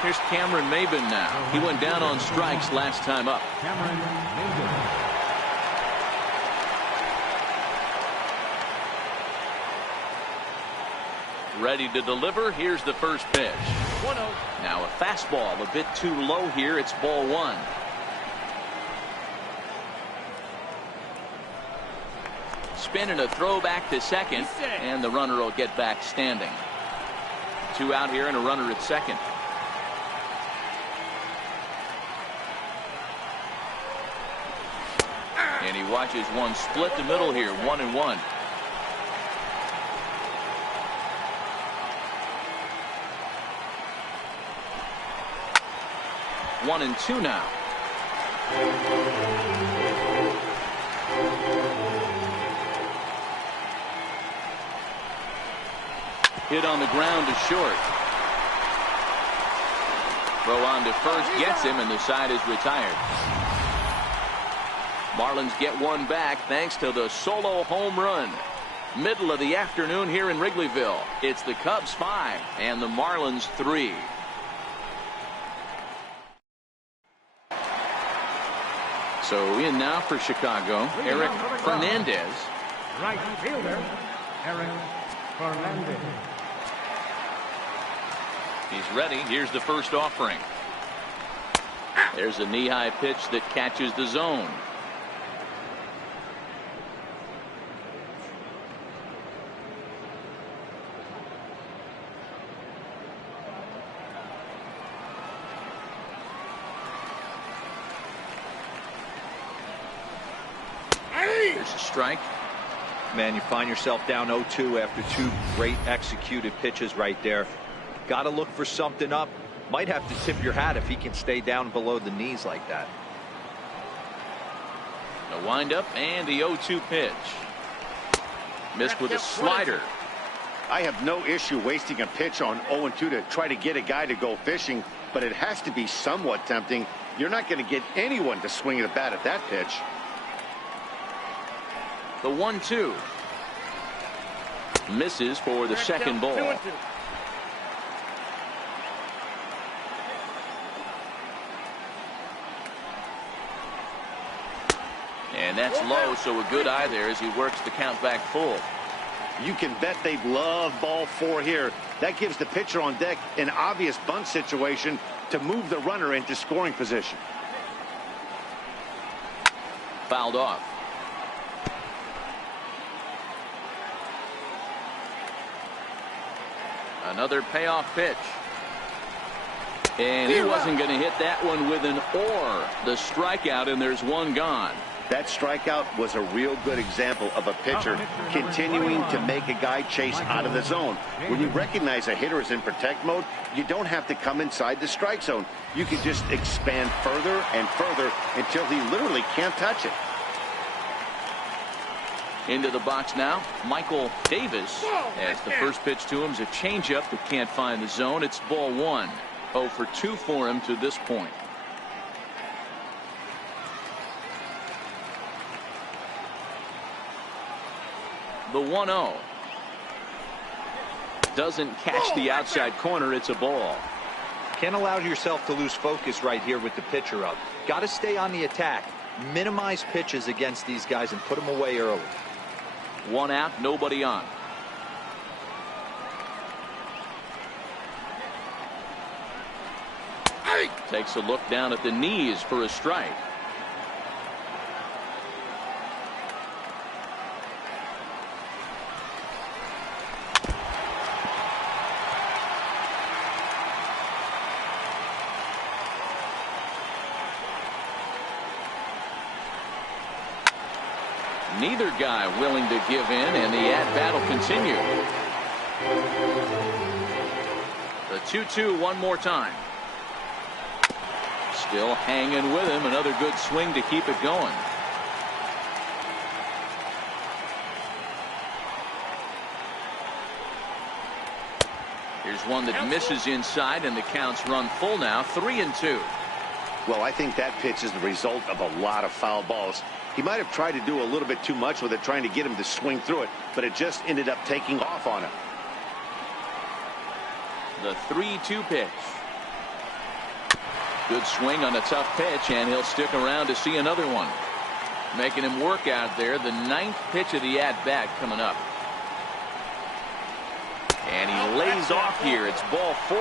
Here's Cameron Maben now. He went down on strikes last time up. Cameron Maben. Ready to deliver. Here's the first pitch. 1-0. Now a fastball a bit too low here. It's ball 1. Spin and a throw back to second, and the runner will get back standing. 2 out here and a runner at second. And he watches one split the middle here, 1-1. One and 2 now. Hit on the ground to short. Throw on to first gets him, and the side is retired. Marlins get one back thanks to the solo home run. Middle of the afternoon here in Wrigleyville. It's the Cubs 5 and the Marlins 3. So in now for Chicago, Eric Fernandez. Right fielder, Eric Fernandez. He's ready. Here's the first offering. There's a knee-high pitch that catches the zone. There's a strike. Man, you find yourself down 0-2 after 2 great executed pitches right there. Got to look for something up. Might have to tip your hat if he can stay down below the knees like that. The windup and the 0-2 pitch. Missed with a slider. I have no issue wasting a pitch on 0-2 to try to get a guy to go fishing, but it has to be somewhat tempting. You're not going to get anyone to swing the bat at that pitch. The 1-2. Misses for the second ball. And that's low, so a good eye there as he works the count back full. You can bet they'd love ball 4 here. That gives the pitcher on deck an obvious bunt situation to move the runner into scoring position. Fouled off. Another payoff pitch. And he wasn't going to hit that one with an or. The strikeout, and there's one gone. That strikeout was a real good example of a pitcher continuing to make a guy chase out of the zone. When you recognize a hitter is in protect mode, you don't have to come inside the strike zone. You can just expand further and further until he literally can't touch it. Into the box now, Michael Davis. As the first pitch to him is a changeup that can't find the zone. It's ball 1. 0 for 2 for him to this point. The 1-0. Doesn't catch the outside corner. It's a ball. Can't allow yourself to lose focus right here with the pitcher up. Got to stay on the attack. Minimize pitches against these guys and put them away early. 1 out, nobody on. Takes a look down at the knees for a strike. Neither guy willing to give in, and the at-bat will continue. The 2-2 one more time. Still hanging with him. Another good swing to keep it going. Here's one that misses inside, and the count's run full now. 3-2. Well, I think that pitch is the result of a lot of foul balls. He might have tried to do a little bit too much with it, trying to get him to swing through it, but it just ended up taking off on him. The 3-2 pitch. Good swing on a tough pitch, and he'll stick around to see another one. Making him work out there. The 9th pitch of the at-bat coming up. And he lays off here. It's ball 4,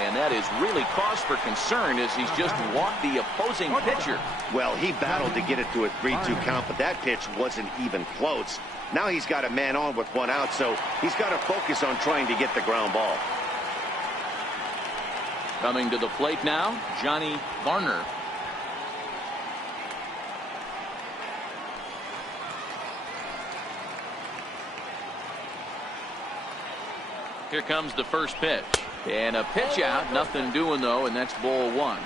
and that is really cause for concern as he's just walked the opposing pitcher. Well, he battled to get it to a 3-2 count, but that pitch wasn't even close. Now he's got a man on with 1 out, so he's got to focus on trying to get the ground ball. Coming to the plate now, Johnny Varner. Here comes the first pitch. And a pitch out. Nothing doing, though, and that's ball 1.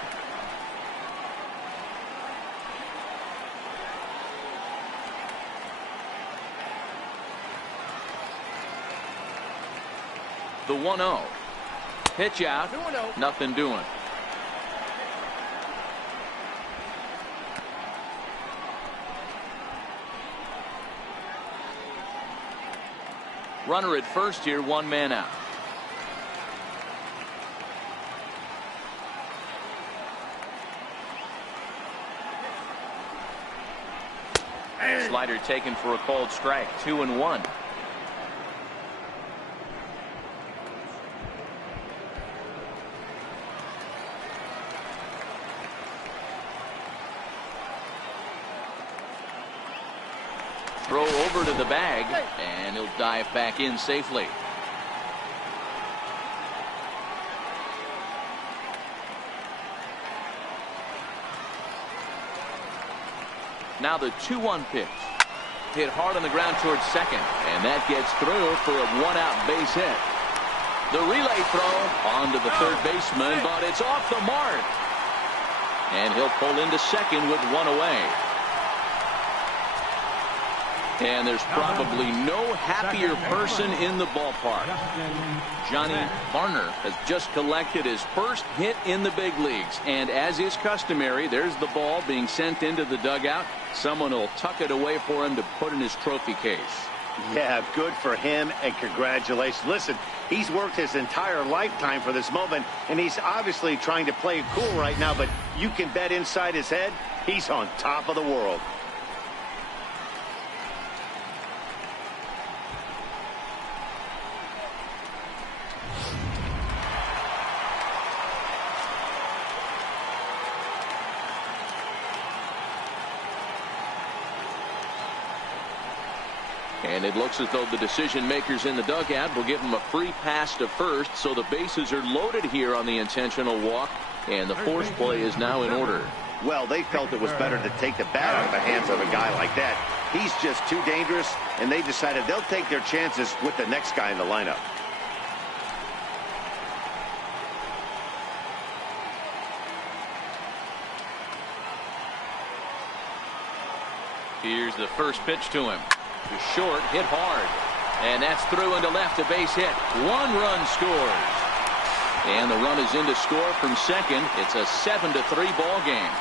The 1-0. Pitch out. Nothing doing. Runner at first here, 1 man out. Slider taken for a called strike, 2-1. Throw over to the bag, and he'll dive back in safely. Now the 2-1 pitch. Hit hard on the ground towards second, and that gets through for a 1-out base hit. The relay throw onto the third baseman, but it's off the mark. And he'll pull into second with 1 away. And there's probably no happier person in the ballpark. Johnny Varner has just collected his first hit in the big leagues. And as is customary, there's the ball being sent into the dugout. Someone will tuck it away for him to put in his trophy case. Yeah, good for him, and congratulations. Listen, he's worked his entire lifetime for this moment, and he's obviously trying to play it cool right now, but you can bet inside his head, he's on top of the world. And it looks as though the decision makers in the dugout will give him a free pass to first, so the bases are loaded here on the intentional walk, and the force play is now in order. Well, they felt it was better to take the bat out of the hands of a guy like that. He's just too dangerous, and they decided they'll take their chances with the next guy in the lineup. Here's the first pitch to him. To short, hit hard. And that's through into left, a base hit. 1 run scores. And the run is in to score from second. It's a 7-3 ball game.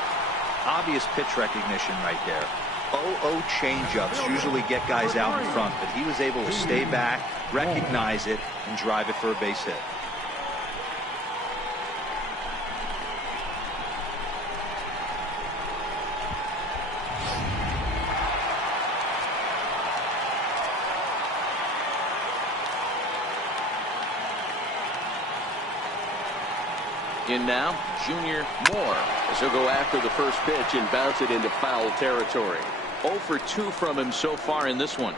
Obvious pitch recognition right there. 0-0 changeups usually get guys out in front, but he was able to stay back, recognize it, and drive it for a base hit. In now, Junior Moore, as he'll go after the first pitch and bounce it into foul territory. 0 for 2 from him so far in this one.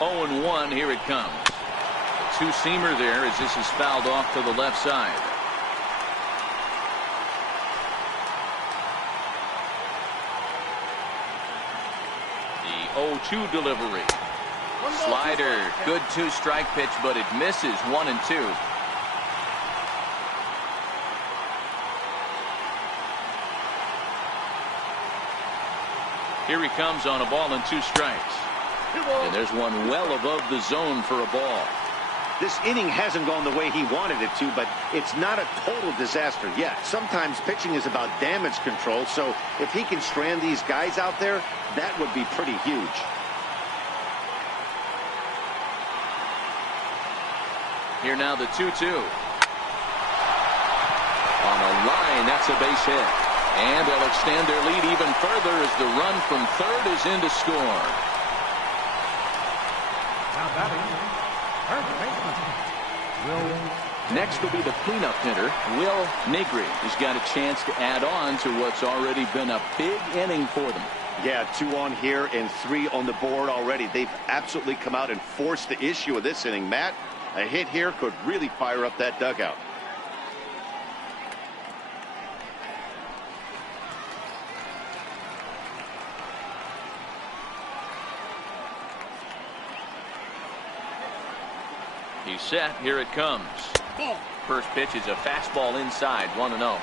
Oh and 1, here it comes. A 2-seamer there as this is fouled off to the left side. The 0-2 delivery. Slider, good 2-strike pitch, but it misses. 1 and 2. Here he comes on a ball and 2 strikes. And there's one well above the zone for a ball. This inning hasn't gone the way he wanted it to, but it's not a total disaster yet. Sometimes pitching is about damage control, so if he can strand these guys out there, that would be pretty huge. Here now the 2-2. On a line, that's a base hit. And they'll extend their lead even further as the run from third is in to score. Now batting, first baseman, Will. Next will be the cleanup hitter, Will Negri. He's got a chance to add on to what's already been a big inning for them. Yeah, 2 on here and 3 on the board already. They've absolutely come out and forced the issue of this inning. Matt, a hit here could really fire up that dugout. He's set. Here it comes. First pitch is a fastball inside. 1-0.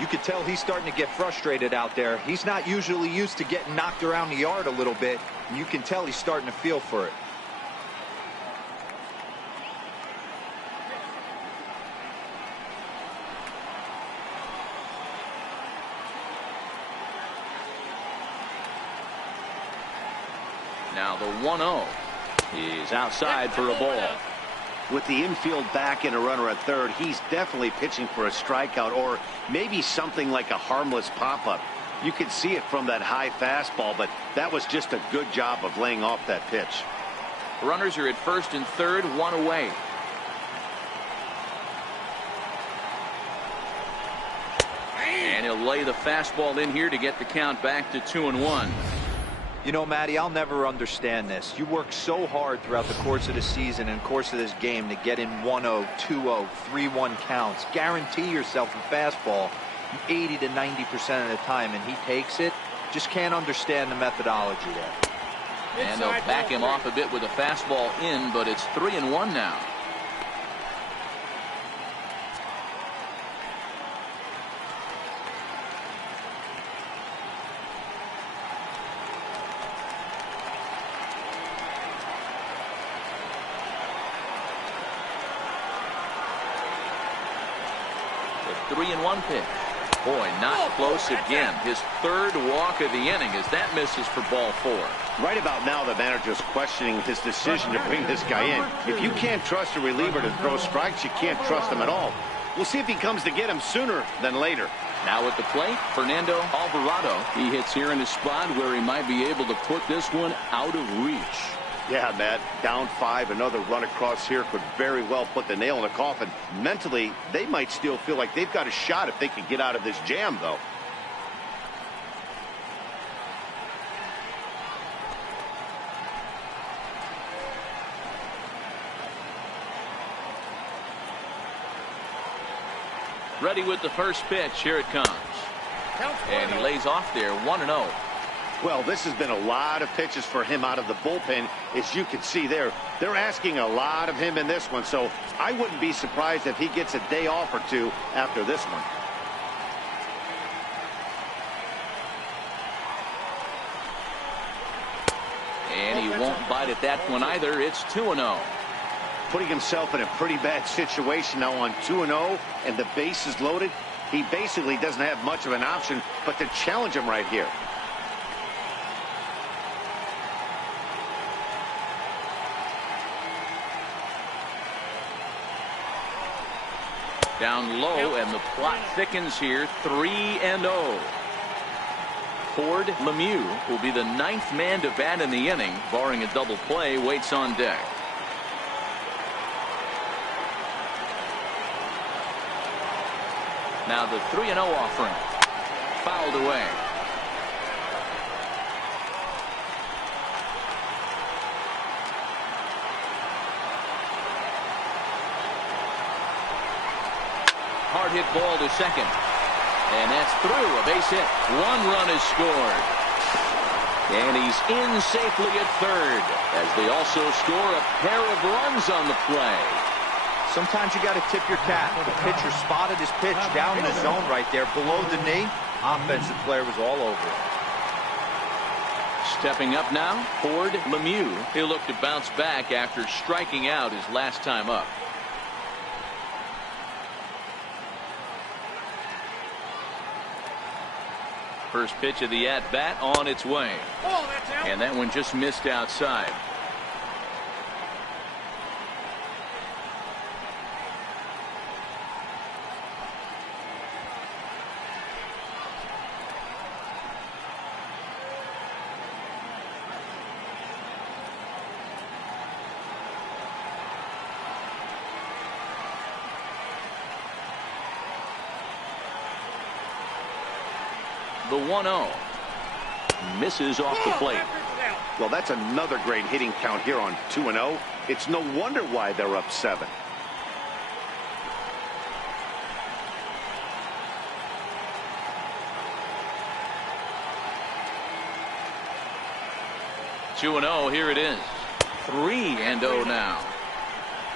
You could tell he's starting to get frustrated out there. He's not usually used to getting knocked around the yard a little bit, and you can tell he's starting to feel for it. Now the 1-0 is outside for a ball. With the infield back and a runner at third, he's definitely pitching for a strikeout or maybe something like a harmless pop-up. You could see it from that high fastball, but that was just a good job of laying off that pitch. Runners are at first and third, one away. And he'll lay the fastball in here to get the count back to 2-1. You know, Matty, I'll never understand this. You work so hard throughout the course of the season and course of this game to get in 1-0, 2-0, 3-1 counts. Guarantee yourself a fastball 80 to 90% of the time, and he takes it. Just can't understand the methodology there. And they'll back him off a bit with a fastball in, but it's 3-1 now. The 3-1 pitch. Boy, not close again. His third walk of the inning as that misses for ball 4. Right about now, the manager's questioning his decision to bring this guy in. If you can't trust a reliever to throw strikes, you can't trust him at all. We'll see if he comes to get him sooner than later. Now at the plate, Fernando Alvarado. He hits here in a spot where he might be able to put this one out of reach. Yeah, Matt, down 5, another run across here could very well put the nail in the coffin. Mentally, they might still feel like they've got a shot if they can get out of this jam, though. Ready with the first pitch. Here it comes. And he lays off there, 1-0. Well, this has been a lot of pitches for him out of the bullpen. As you can see there, they're asking a lot of him in this one, so I wouldn't be surprised if he gets a day off or two after this one. And he won't bite at that one either. It's 2-0. Putting himself in a pretty bad situation now on 2-0, and the base is loaded. He basically doesn't have much of an option but to challenge him right here. Down low, and the plot thickens here, 3-0. Ford Lemieux will be the 9th man to bat in the inning, barring a double play, waits on deck. Now the 3-0 offering, fouled away. Hard hit ball to second. And that's through. A base hit. 1 run is scored. And he's in safely at third as they also score a pair of runs on the play. Sometimes you got to tip your cap. The pitcher spotted his pitch down in the zone right there below the knee. Offensive player was all over it. Stepping up now, Ford Lemieux. He'll look to bounce back after striking out his last time up. First pitch of the at-bat on its way. And that one just missed outside. The 1-0 misses off the plate. Well, that's another great hitting count here on 2-0. It's no wonder why they're up 7. Here it is. 3-0 now.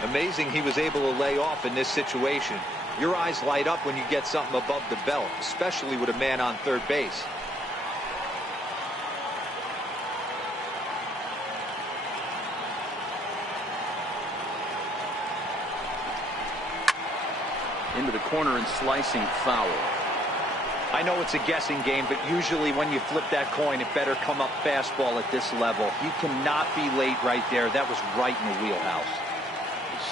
Amazing he was able to lay off in this situation. Your eyes light up when you get something above the belt, especially with a man on third base. Into the corner and slicing foul. I know it's a guessing game, but usually when you flip that coin, it better come up fastball at this level. You cannot be late right there. That was right in the wheelhouse.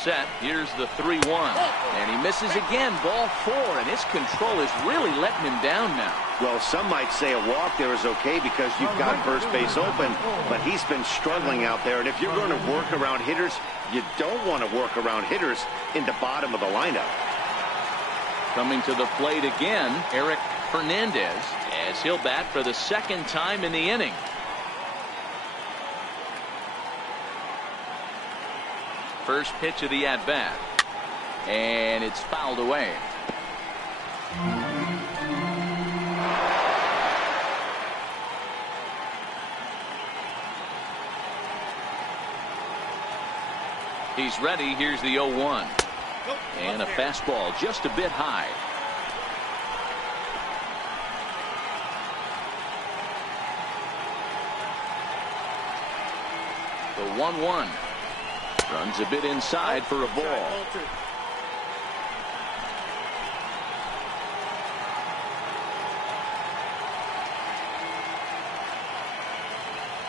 Set. Here's the 3-1. And he misses again. Ball 4. And his control is really letting him down now. Well, some might say a walk there is okay because you've got first base open, but he's been struggling out there. And if you're going to work around hitters, you don't want to work around hitters in the bottom of the lineup. Coming to the plate again, Eric Hernandez, as he'll bat for the second time in the inning. First pitch of the at-bat. And it's fouled away. He's ready. Here's the 0-1. And a fastball just a bit high. The 1-1. Runs a bit inside for a ball.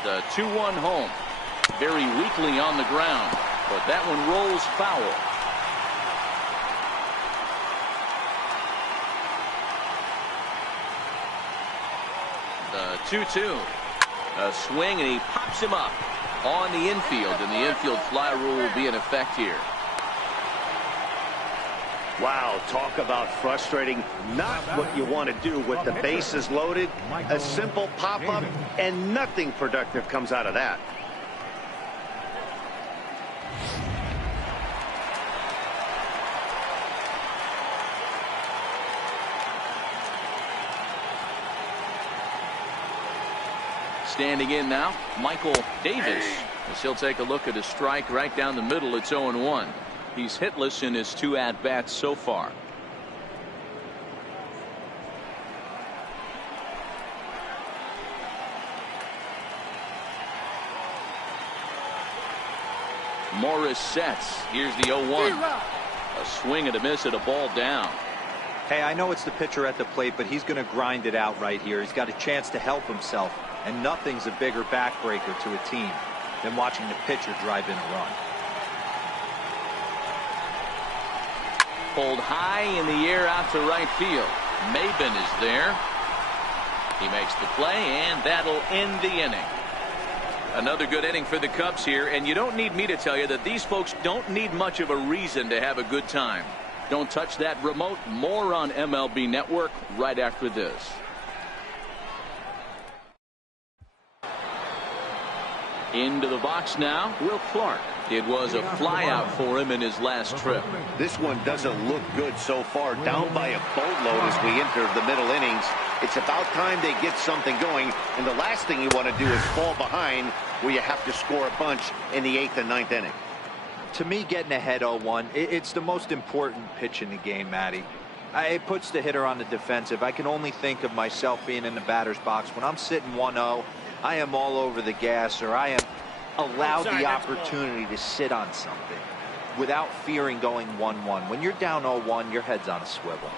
The 2-1 home. Very weakly on the ground, but that one rolls foul. The 2-2. A swing, and he pops him up on the infield, and the infield fly rule will be in effect here. Wow, talk about frustrating. Not what you want to do with the bases loaded. A simple pop-up, and nothing productive comes out of that. Standing in now, Michael Davis, as he'll take a look at a strike right down the middle. It's 0-1. He's hitless in his 2 at-bats so far. Morris sets. Here's the 0-1. A swing and a miss at a ball down. Hey, I know it's the pitcher at the plate, but he's going to grind it out right here. He's got a chance to help himself. And nothing's a bigger backbreaker to a team than watching the pitcher drive in a run. Pulled high in the air out to right field. Maben is there. He makes the play, and that'll end the inning. Another good inning for the Cubs here, and you don't need me to tell you that these folks don't need much of a reason to have a good time. Don't touch that remote. More on MLB Network right after this. Into the box now, Will Clark. It was a flyout for him in his last trip. This one doesn't look good so far. Down by a boatload as we enter the middle innings. It's about time they get something going, and the last thing you want to do is fall behind where you have to score a bunch in the 8th and 9th inning. To me, getting ahead 0-1, it's the most important pitch in the game, Matty. It puts the hitter on the defensive. I can only think of myself being in the batter's box. When I'm sitting 1-0, I am all over the gas, or I am allowed the opportunity to sit on something without fearing going 1-1. When you're down 0-1, your head's on a swivel.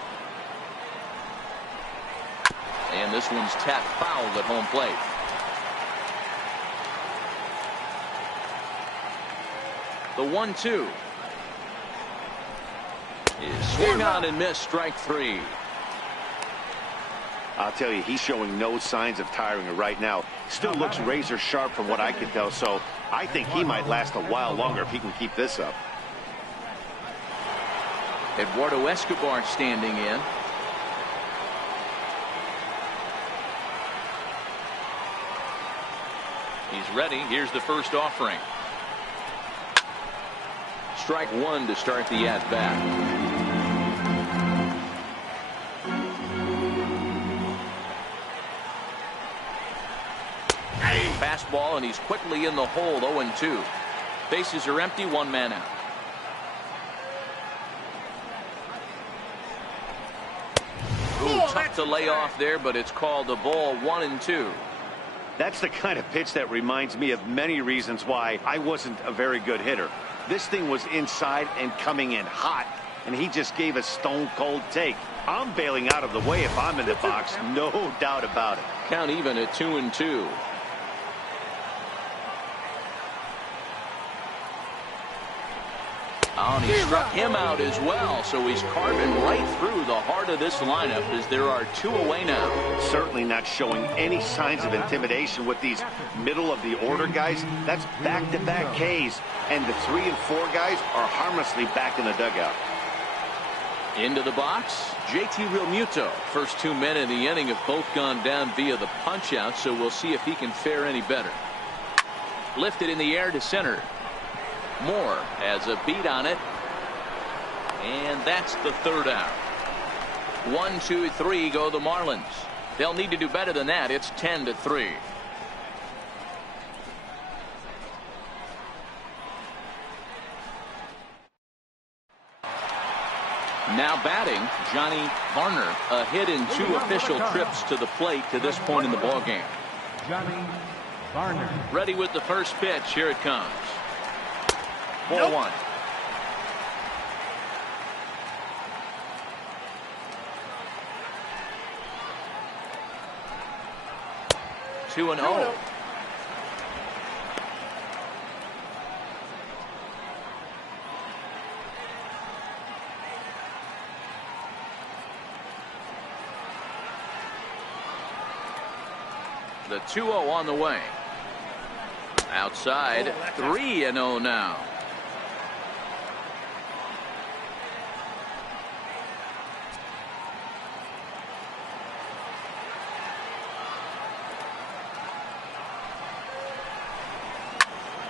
And this one's tapped foul at home plate. The 1-2 is swung on and missed. Strike 3. I'll tell you, he's showing no signs of tiring right now. Still looks razor sharp from what I can tell, so I think he might last a while longer if he can keep this up. Eduardo Escobar standing in. He's ready. Here's the first offering. Strike 1 to start the at-bat. Fastball, and he's quickly in the hole. 0-2. Bases are empty. 1 man out. Ooh, tough to lay off there, but it's called a ball. 1-2. That's the kind of pitch that reminds me of many reasons why I wasn't a very good hitter. This thing was inside and coming in hot. and he just gave a stone-cold take. I'm bailing out of the way if I'm in the box, no doubt about it. Count even at 2-2. Oh, and he struck him out as well, so he's carving right through the heart of this lineup as there are 2 away now. Certainly not showing any signs of intimidation with these middle-of-the-order guys. That's back-to-back Ks, and the 3 and 4 guys are harmlessly back in the dugout. Into the box, JT Realmuto. First 2 men in the inning have both gone down via the punch-out, so we'll see if he can fare any better. Lifted in the air to center. Moore has a beat on it, and that's the 3rd out. 1, 2, 3 go the Marlins. They'll need to do better than that. It's 10-3. Now batting, Johnny Varner. A hit in 2 official trips to the plate to this point in the ballgame. Johnny Varner. Ready with the first pitch. Here it comes. Ball 1. Two and 0. The 2-0 on the way. Outside, 3-0 now.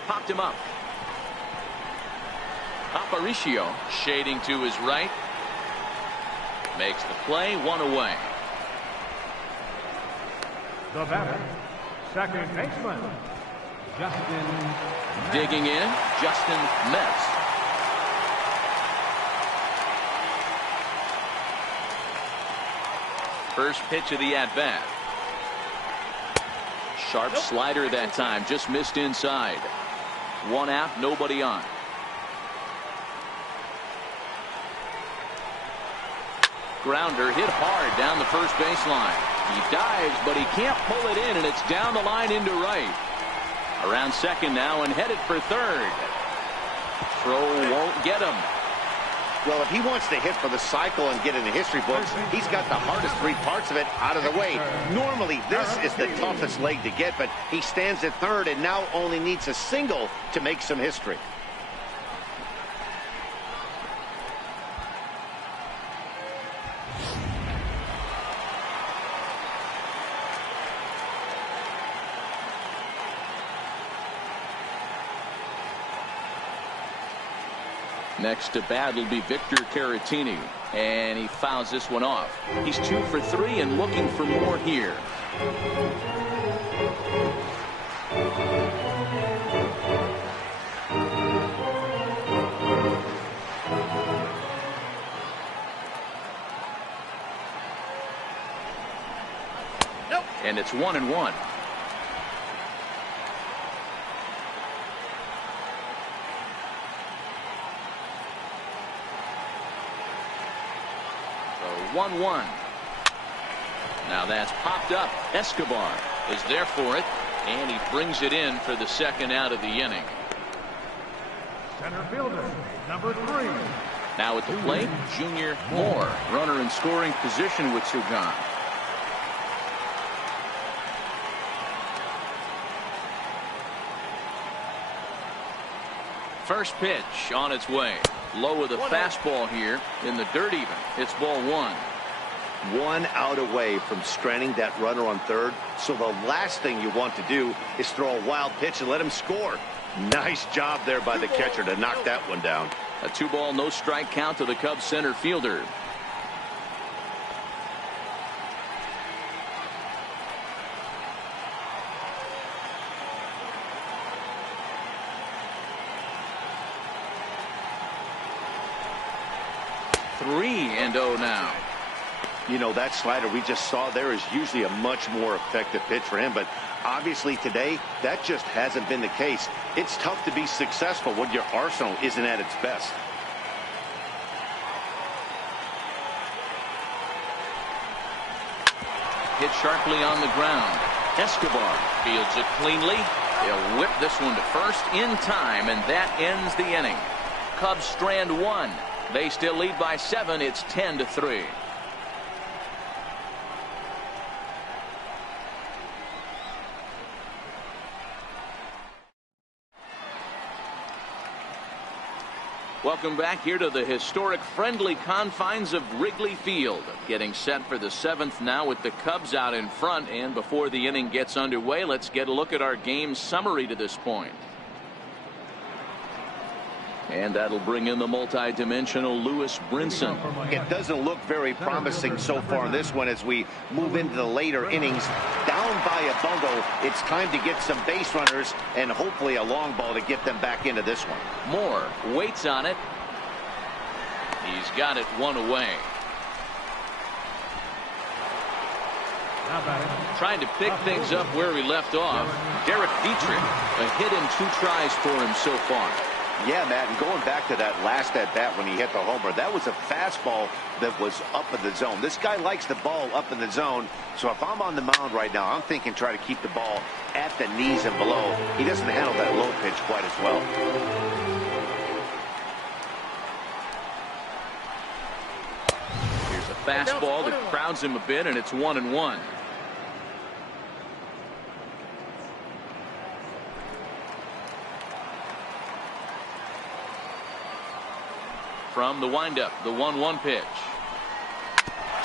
Popped him up. Aparicio shading to his right. Makes the play, 1 away. The batter, second baseman, Justin. Digging in, Justin Metz. First pitch of the at-bat. Sharp slider that time, just missed inside. 1 out, nobody on. Grounder hit hard down the first baseline. He dives, but he can't pull it in, and it's down the line into right. Around second now and headed for third. Throw won't get him. Well, if he wants to hit for the cycle and get in the history books, he's got the hardest 3 parts of it out of the way. Normally, this is the toughest leg to get, but he stands at third and now only needs a single to make some history. Next to bat will be Victor Caratini, and he fouls this one off. He's 2 for 3 and looking for more here. Nope. And it's 1-1. So 1-1. Now that's popped up. Escobar is there for it, and he brings it in for the second out of the inning. Center fielder, number 3. Now at the plate, Junior Moore, runner in scoring position with 2 gone. First pitch on its way. Low with a fastball here in the dirt even. It's ball 1. 1 out away from stranding that runner on third. So the last thing you want to do is throw a wild pitch and let him score. Nice job there by the catcher to knock that one down. A 2-ball, no strike count to the Cubs center fielder. Three and 0 now. You know, that slider we just saw there is usually a much more effective pitch for him, but obviously today that just hasn't been the case. It's tough to be successful when your arsenal isn't at its best. hit sharply on the ground. Escobar fields it cleanly. He'll whip this one to first in time, and that ends the inning. Cubs strand one. They still lead by 7. It's 10-3. Welcome back here to the historic friendly confines of Wrigley Field. Getting set for the 7th now with the Cubs out in front. And before the inning gets underway, let's get a look at our game summary to this point. And that'll bring in the multi-dimensional Lewis Brinson. It doesn't look very promising so far in this one as we move into the later innings. Down by a bundle, it's time to get some base runners and hopefully a long ball to get them back into this one. Moore waits on it. He's got it one away. Trying to pick things up where we left off. Derek Dietrich, a hit in 2 tries for him so far. Yeah, Matt, and going back to that last at-bat when he hit the homer, that was a fastball that was up in the zone. This guy likes the ball up in the zone, so if I'm on the mound right now, I'm thinking try to keep the ball at the knees and below. He doesn't handle that low pitch quite as well. Here's a fastball that crowds him a bit, and it's 1-1. From the windup, the 1-1 pitch.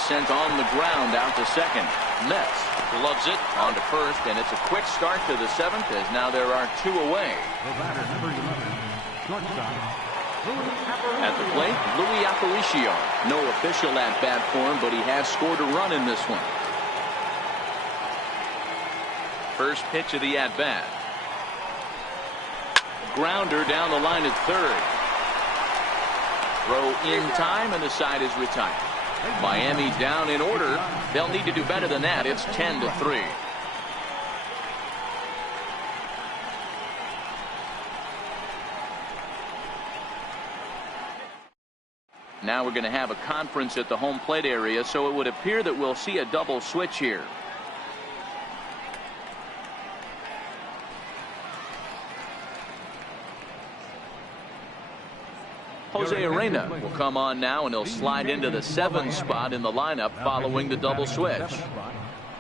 Sent on the ground out to second. Metz gloves it onto first, and it's a quick start to the 7th as now there are 2 away. At the plate, Louis Aparicio. No official at bat for him, but he has scored a run in this one. First pitch of the at bat. Grounder down the line at third. Throw in time, and the side is retired. Miami down in order. They'll need to do better than that. It's 10-3. Now we're going to have a conference at the home plate area, so it would appear that we'll see a double switch here. Jose Arena will come on now, and he'll slide into the 7th spot in the lineup following the double switch.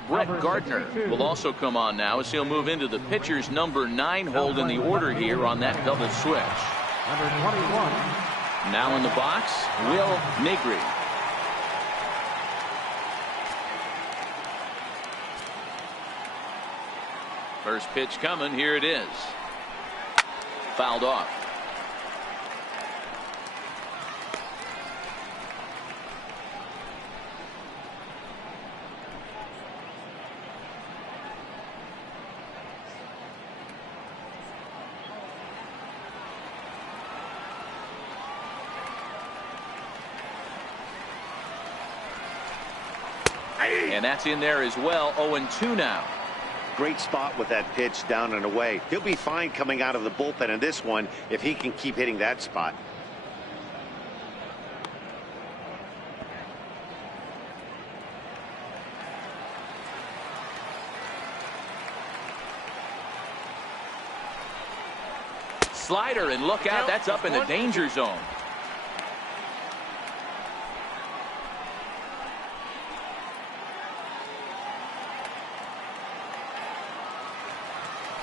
Brett Gardner will also come on now as he'll move into the pitcher's number 9 hold in the order here on that double switch. Number 21. Now in the box, Will Negri. First pitch coming. Here it is. Fouled off. And that's in there as well. 0-2 now. Great spot with that pitch down and away. He'll be fine coming out of the bullpen in this one if he can keep hitting that spot. Slider, and look out, that's up in the danger zone.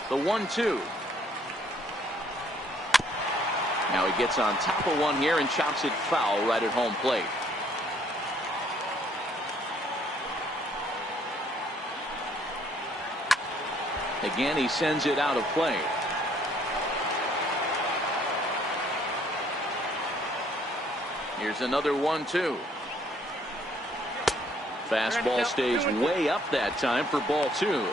The 1-2. Now he gets on top of one here and chops it foul right at home plate. Again, he sends it out of play. Here's another 1-2. Fastball stays way up that time for ball 2.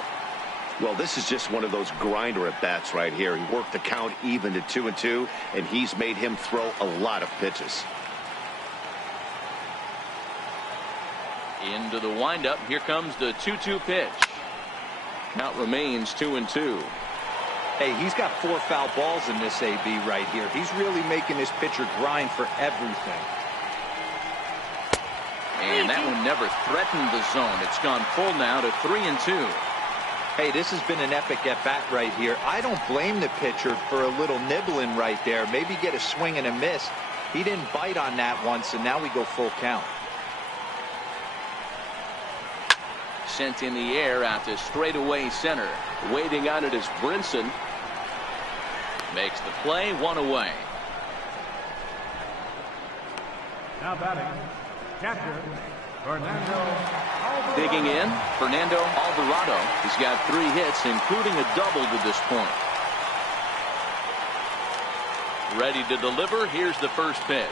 Well, this is just one of those grinder at bats right here. He worked the count even to 2-2, and he's made him throw a lot of pitches. Into the windup. Here comes the 2-2 pitch. Count remains 2-2. Hey, he's got 4 foul balls in this AB right here. He's really making this pitcher grind for everything. And that one never threatened the zone. It's gone full now to 3-2. Hey, this has been an epic at-bat right here. I don't blame the pitcher for a little nibbling right there. Maybe get a swing and a miss. He didn't bite on that once, and now we go full count. Sent in the air out to straightaway center. Waiting on it is Brinson. Makes the play, one away. Now batting, catcher, Fernando. Digging in, Fernando Alvarado. He's got 3 hits, including a double to this point. Ready to deliver. Here's the first pitch.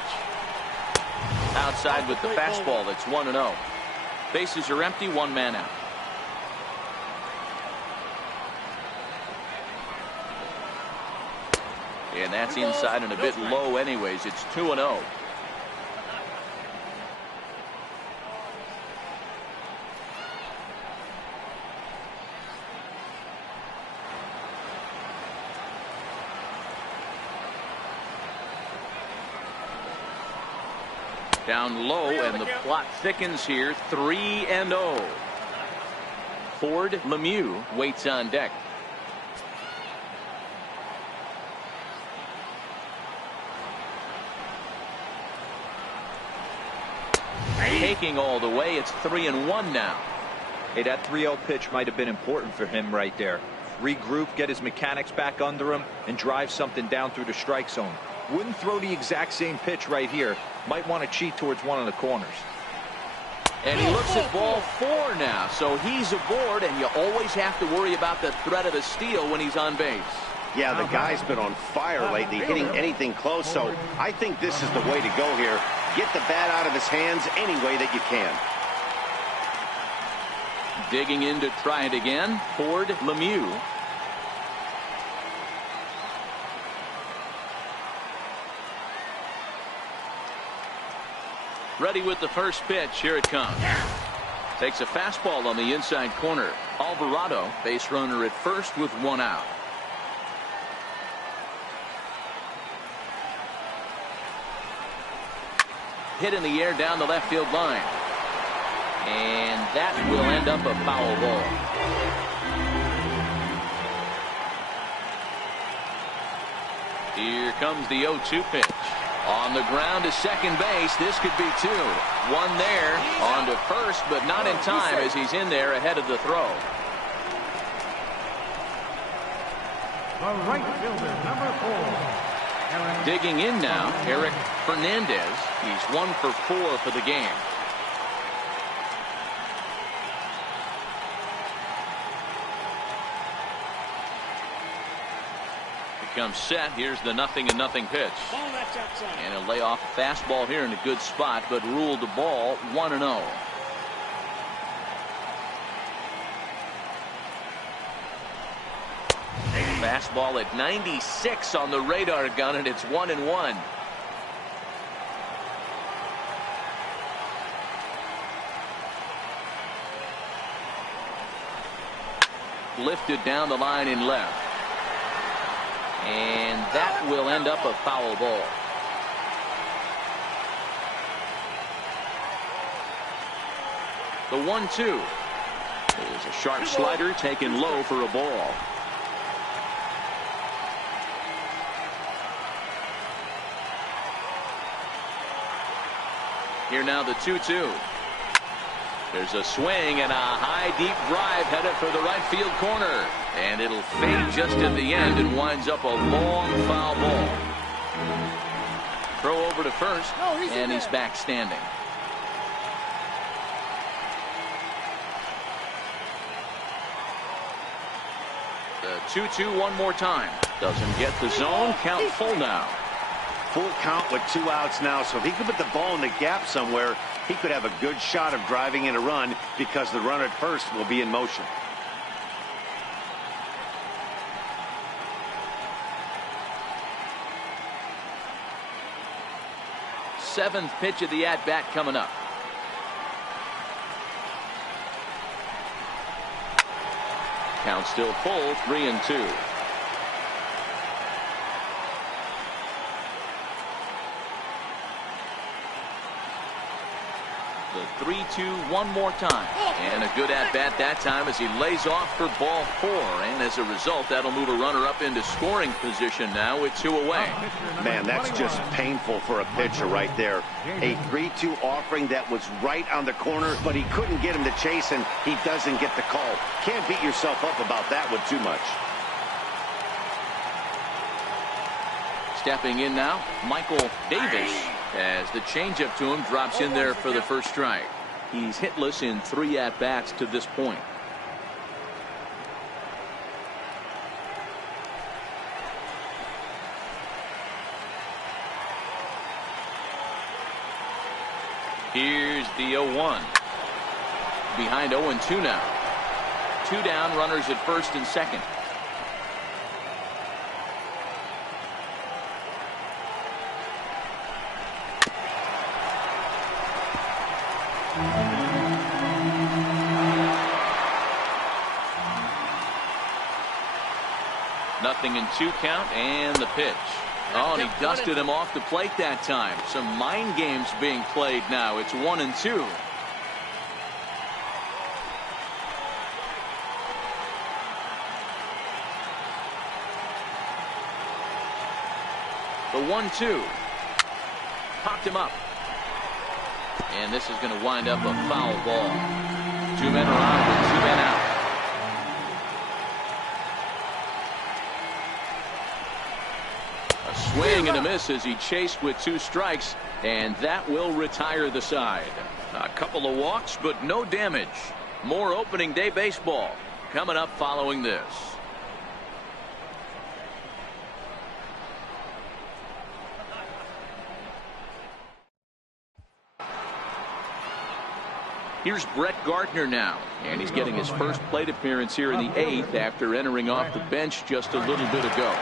Outside with the fastball. It's 1-0. Bases are empty, 1 man out. And that's inside and a bit low anyways. It's 2-0. Down low, and the plot thickens here. 3-0. Ford Lemieux waits on deck. Taking all the way. It's 3-1 now. Hey, that 3-0 pitch might have been important for him right there. Regroup, get his mechanics back under him, and drive something down through the strike zone. Wouldn't throw the exact same pitch right here. Might want to cheat towards one of the corners. And he looks at ball 4 now, so he's aboard, and you always have to worry about the threat of a steal when he's on base. Yeah, the guy's been on fire lately, hitting anything close, so I think this is the way to go here. Get the bat out of his hands any way that you can. Digging in to try it again, Ford Lemieux. Ready with the first pitch. Here it comes. Takes a fastball on the inside corner. Alvarado, base runner at first with 1 out. Hit in the air down the left field line. And that will end up a foul ball. Here comes the 0-2 pitch. On the ground to second base. This could be 2. 1 there. On to first, but not in time as he's in there ahead of the throw. The right fielder, number 4. Digging in now, Eric Fernandez. He's 1 for 4 for the game. Comes set. Here's the 0-0 pitch. And a layoff fastball here in a good spot, but ruled the ball 1-0. Fastball at 96 on the radar gun, and it's 1-1. Lifted down the line in left. And that will end up a foul ball. The 1-2 is a sharp slider taken low for a ball. Here now the 2-2. There's a swing and a high deep drive headed for the right field corner. And it'll fade just at the end and winds up a long foul ball. Throw over to first, and he's back standing. The 2-2 one more time. Doesn't get the zone. Count full now. Full count with 2 outs now, so if he could put the ball in the gap somewhere, he could have a good shot of driving in a run because the runner at first will be in motion. Seventh pitch of the at-bat coming up. Count still full, 3-2. The 3-2 one more time. And a good at-bat that time as he lays off for ball 4. And as a result, that'll move a runner up into scoring position now with 2 away. Man, that's just painful for a pitcher right there. A 3-2 offering that was right on the corner, but he couldn't get him to chase, and he doesn't get the call. Can't beat yourself up about that one too much. Stepping in now, Michael Davis, as the changeup to him drops in there for the first strike. He's hitless in 3 at-bats to this point. Here's the 0-1. Behind 0-2 now. 2 down, runners at first and second. Nothing in 2 count, and the pitch. Oh, and he dusted him off the plate that time. Some mind games being played now. It's 1-2. The 1-2. Popped him up. And this is going to wind up a foul ball. 2 men are on with 2 men out. A swing and a miss as he chased with 2 strikes, and that will retire the side. A couple of walks, but no damage. More opening day baseball coming up following this. Here's Brett Gardner now, and he's getting his first plate appearance here in the 8th after entering off the bench just a little bit ago.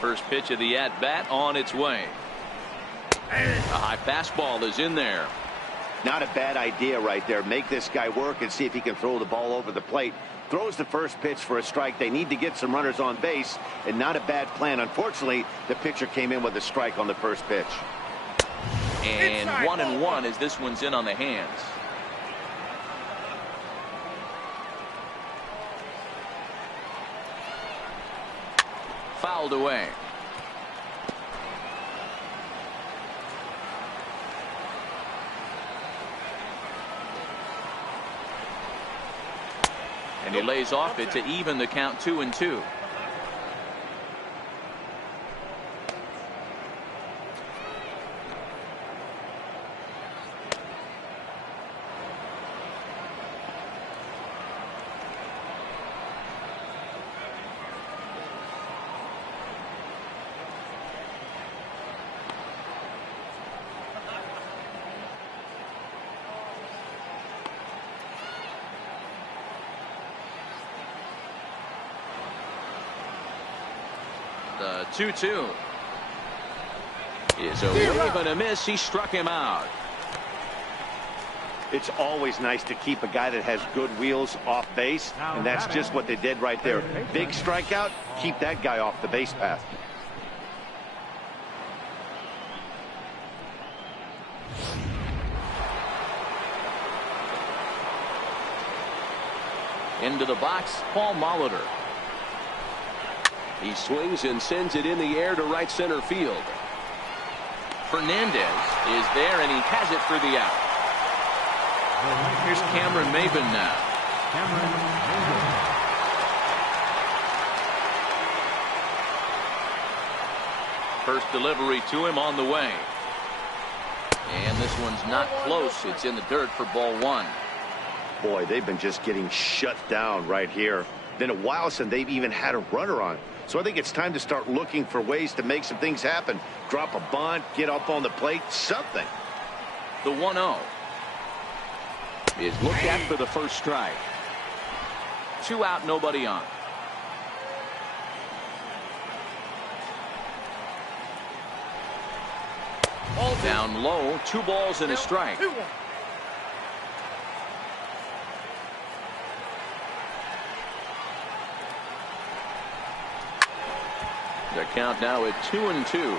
First pitch of the at-bat on its way. A high fastball is in there. Not a bad idea right there. Make this guy work and see if he can throw the ball over the plate. Throws the first pitch for a strike. They need to get some runners on base, and not a bad plan. Unfortunately, the pitcher came in with a strike on the first pitch. And 1-1 as this one's in on the hands. Fouled away. And he lays off it to even the count 2-2. The 2-2 is a wave and a miss. He struck him out. It's always nice to keep a guy that has good wheels off base, and that's just what they did right there. Big strikeout, keep that guy off the base path. Into the box, Paul Molitor. He swings and sends it in the air to right center field. Fernandez is there, and he has it for the out. Here's Cameron Maybin now. First delivery to him on the way. And this one's not close. It's in the dirt for ball 1. Boy, they've been just getting shut down right here. Been a while since they've even had a runner on. So I think it's time to start looking for ways to make some things happen. Drop a bunt, get up on the plate, something. The 1-0 is looked at for the first strike. 2 out, nobody on. Down low, 2 balls and a strike. The count now at 2-2.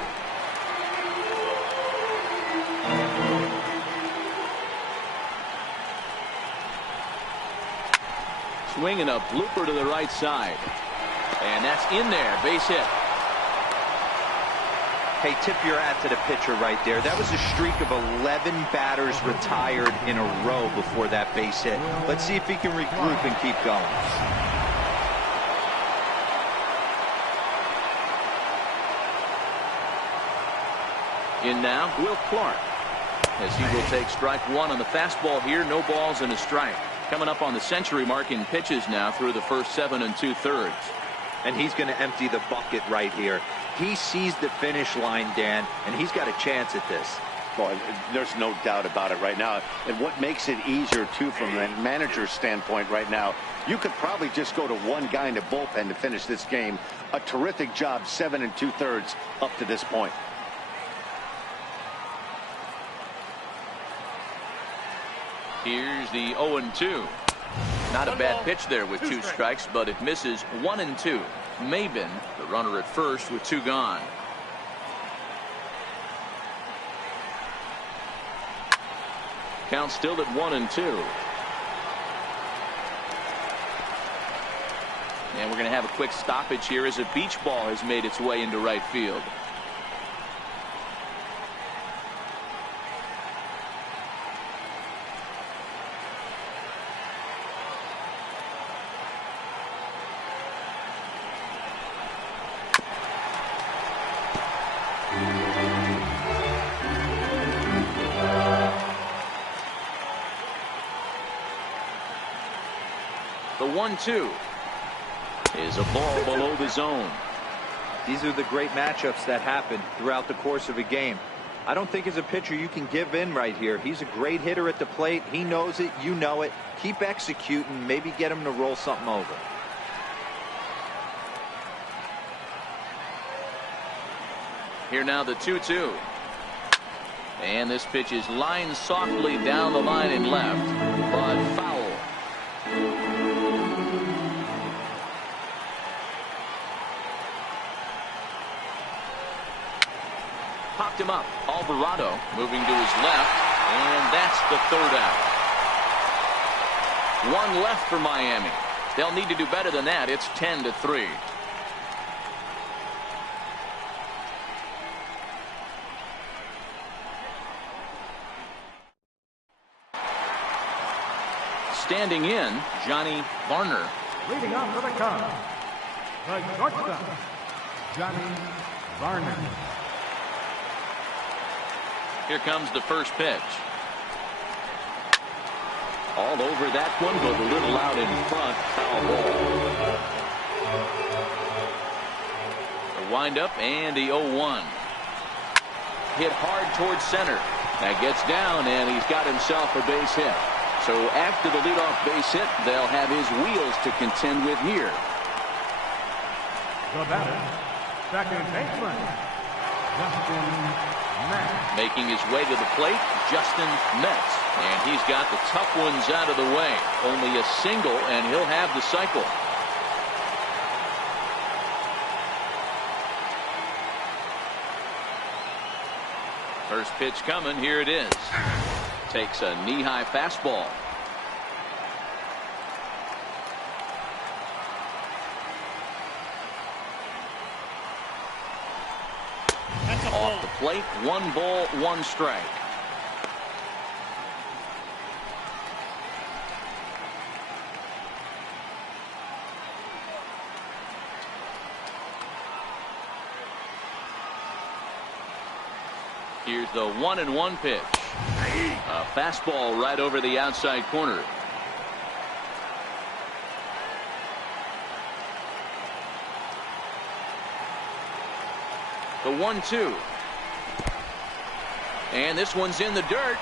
Swinging a blooper to the right side. And that's in there. Base hit. Hey, tip your hat to the pitcher right there. That was a streak of 11 batters retired in a row before that base hit. Let's see if he can regroup and keep going. In now, Will Clark. As he will take strike one on the fastball here. No balls and a strike. Coming up on the century mark in pitches now through the first 7 2/3. And he's going to empty the bucket right here. He sees the finish line, Dan, and he's got a chance at this. Boy, there's no doubt about it right now. And what makes it easier, too, from the manager's standpoint right now, you could probably just go to one guy in the bullpen to finish this game. A terrific job, 7 2/3 up to this point. Here's the 0-2. Not a bad pitch there with 2 strikes, but it misses 1-2. Maben, the runner at first with 2 gone. Count still at 1-2. And we're going to have a quick stoppage here as a beach ball has made its way into right field. The 1-2 is a ball below the zone. These are the great matchups that happen throughout the course of a game. I don't think as a pitcher you can give in right here. He's a great hitter at the plate. He knows it. You know it. Keep executing. Maybe get him to roll something over. Here now the 2-2. And this pitch is lined softly down the line and left, but foul. Popped him up. Alvarado moving to his left, and that's the 3rd out. 1 left for Miami. They'll need to do better than that. It's 10-3. Standing in, Johnny Varner. Leading off for the Cubs, the shortstop, Johnny Varner. Here comes the first pitch. All over that one, but a little out in front. Foul ball. The windup and the 0-1. Hit hard towards center. That gets down, and he's got himself a base hit. So after the leadoff base hit, they'll have his wheels to contend with here. The batter, second baseman, Justin Metz. Making his way to the plate, Justin Metz. And he's got the tough ones out of the way. Only a single, and he'll have the cycle. First pitch coming. Here it is. Takes a knee-high fastball. Off the plate, 1 ball, 1 strike. Here's the 1-1 pitch. A fastball right over the outside corner. The 1-2. And this one's in the dirt.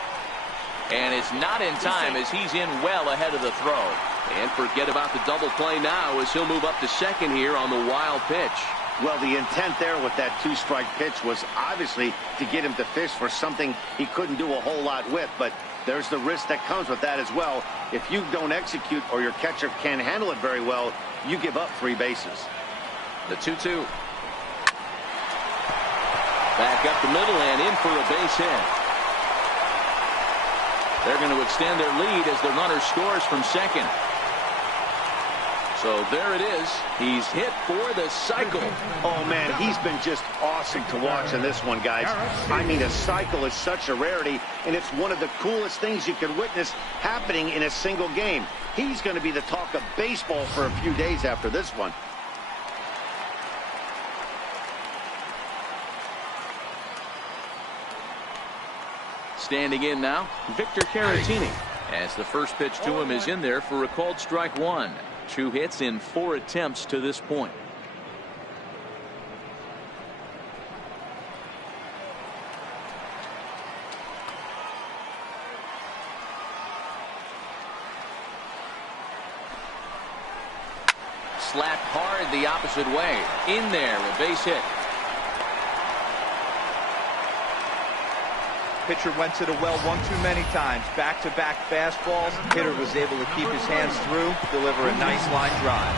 And it's not in time as he's in well ahead of the throw. And forget about the double play now as he'll move up to second here on the wild pitch. Well, the intent there with that 2-strike pitch was obviously to get him to fish for something he couldn't do a whole lot with. But there's the risk that comes with that as well. If you don't execute or your catcher can't handle it very well, you give up 3 bases. The 2-2. Back up the middle and in for a base hit. They're going to extend their lead as the runner scores from second. So there it is. He's hit for the cycle. Oh, man, he's been just awesome to watch in this one, guys. I mean, a cycle is such a rarity, and it's one of the coolest things you can witness happening in a single game. He's going to be the talk of baseball for a few days after this one. Standing in now, Victor Caratini, as the first pitch to him is in there for a called strike one. 2 hits in 4 attempts to this point. Slapped hard the opposite way. In there, a base hit. Pitcher went to the well one too many times. Back-to-back fastballs. Hitter was able to keep his hands through, deliver a nice line drive.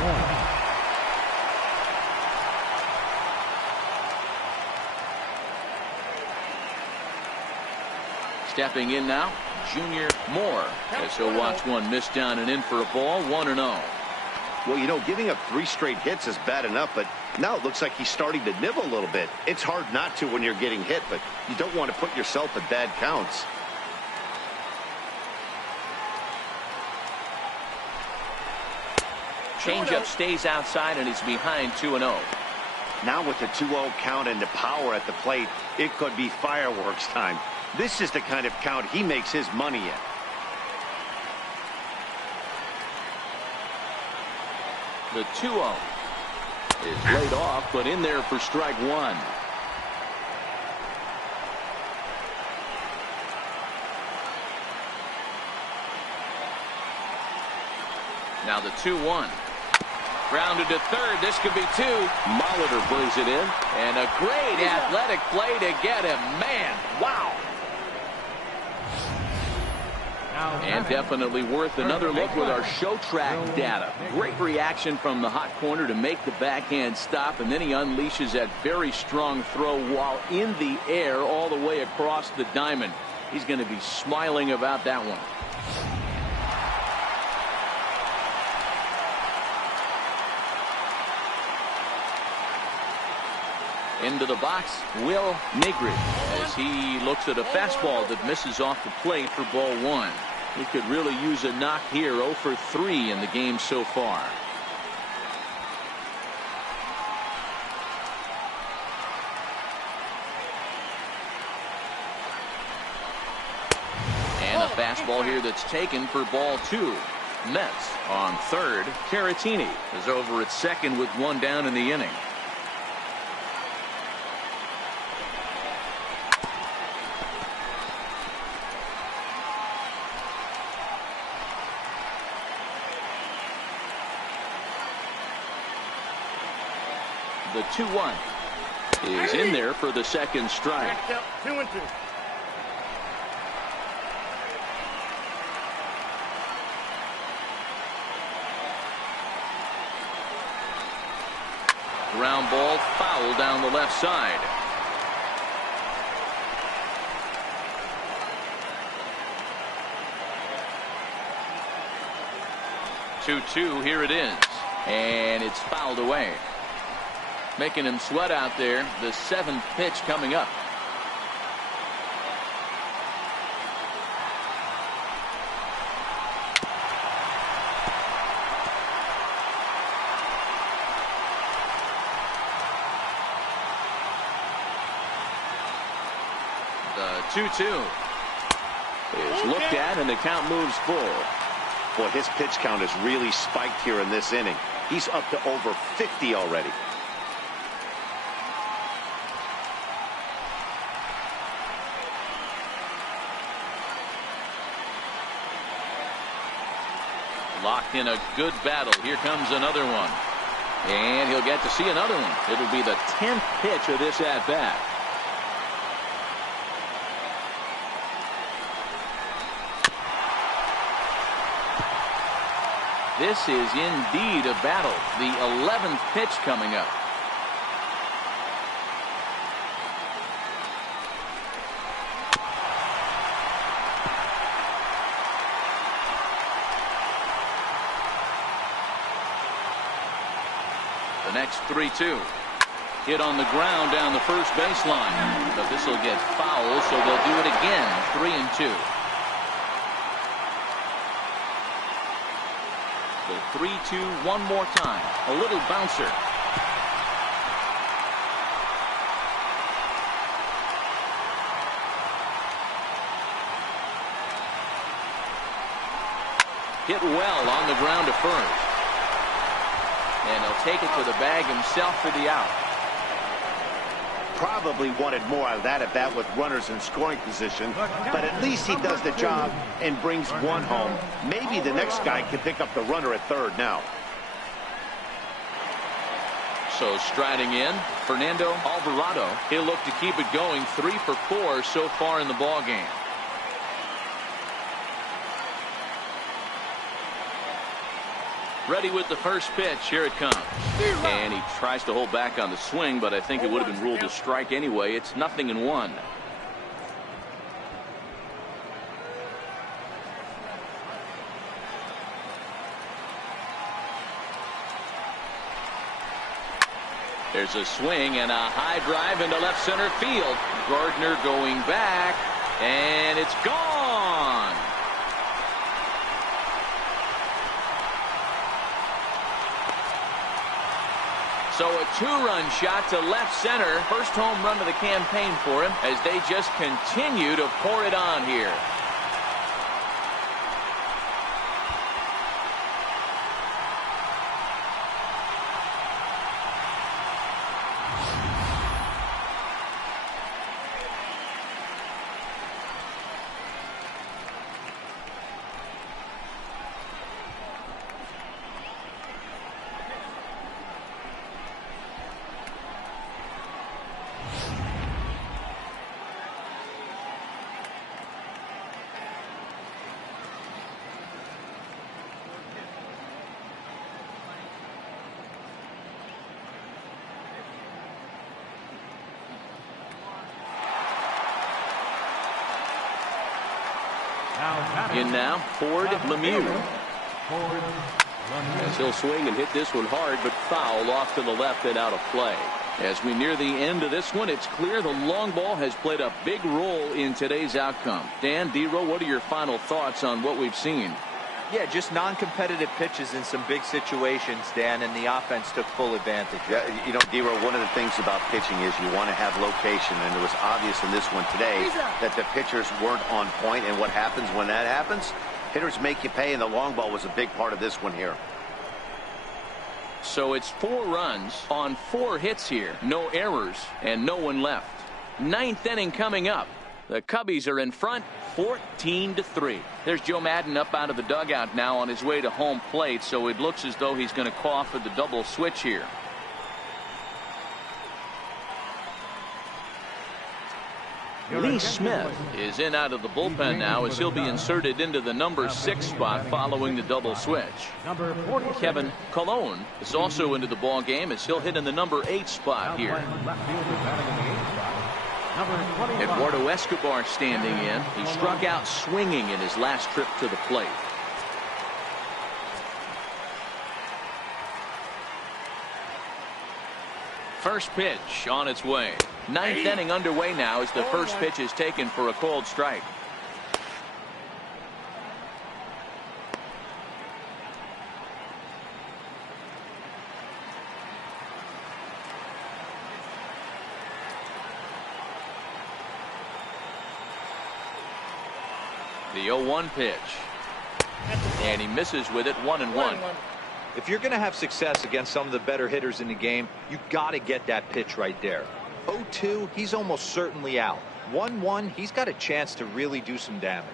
Stepping in now, Junior Moore, as he'll watch one miss down and in for a ball, 1-0. Well, you know, giving up 3 straight hits is bad enough, but now it looks like he's starting to nibble a little bit. It's hard not to when you're getting hit, but you don't want to put yourself at bad counts. Changeup stays outside, and he's behind 2-0. Now with the 2-0 count and the power at the plate, it could be fireworks time. This is the kind of count he makes his money in. The 2-0 is laid off, but in there for strike one. Now the 2-1. Grounded to third. This could be 2. Molitor brings it in. And a great athletic play to get him. Man, wow. And definitely worth another look with our show track data. Great reaction from the hot corner to make the backhand stop, and then he unleashes that very strong throw while in the air all the way across the diamond. He's going to be smiling about that one. Into the box, Will Negri, as he looks at a fastball that misses off the plate for ball one. He could really use a knock here. 0 for 3 in the game so far. And a fastball here that's taken for ball 2. Mets on third. Caratini is over at second with 1 down in the inning. The 2-1 is in there for the second strike. 2-2. Ground ball foul down the left side. Two, here it is. And it's fouled away. Making him sweat out there. The 7th pitch coming up. The 2-2 is looked at, and the count moves full. Boy, his pitch count has really spiked here in this inning. He's up to over 50 already. Locked in a good battle. Here comes another one. And he'll get to see another one. It'll be the 10th pitch of this at-bat. This is indeed a battle. The 11th pitch coming up. The next 3-2. Hit on the ground down the first baseline. But this will get fouled, so they'll do it again. 3-2. So 3-2 one more time. A little bouncer. Hit well on the ground to first. And he'll take it to the bag himself for the out. Probably wanted more out of that at bat with runners in scoring position, but at least he does the job and brings one home. Maybe the next guy can pick up the runner at third now. So striding in, Fernando Alvarado. He'll look to keep it going. 3 for 4 so far in the ball game. Ready with the first pitch. Here it comes. And he tries to hold back on the swing, but I think it would have been ruled a strike anyway. It's 0-1. There's a swing and a high drive into left center field. Gardner going back, and it's gone. So a 2-run shot to left center. First home run of the campaign for him as they just continue to pour it on here. In now, Ford Lemieux. As he'll swing and hit this one hard, but foul off to the left and out of play. As we near the end of this one, it's clear the long ball has played a big role in today's outcome. Dan, D-Row, what are your final thoughts on what we've seen? Yeah, just non-competitive pitches in some big situations, Dan, and the offense took full advantage. Yeah, you know, D-Row, one of the things about pitching is you want to have location, and it was obvious in this one today that the pitchers weren't on point, and what happens when that happens? Hitters make you pay, and the long ball was a big part of this one here. So it's 4 runs on 4 hits here. No errors and no one left. 9th inning coming up. The Cubbies are in front 14-3. There's Joe Madden up out of the dugout now on his way to home plate, so it looks as though he's going to call for the double switch here. Lee Smith is in out of the bullpen now as he'll be inserted into the number 6 spot following the double switch. Kevin Colon is also into the ball game as he'll hit in the number 8 spot here. Eduardo Escobar standing in. He struck out swinging in his last trip to the plate. First pitch on its way. 9th inning underway now as the first pitch is taken for a cold strike. The 0-1 pitch. And he misses with it. 1-1. If you're going to have success against some of the better hitters in the game, you got to get that pitch right there. 0-2, he's almost certainly out. 1-1, he's got a chance to really do some damage.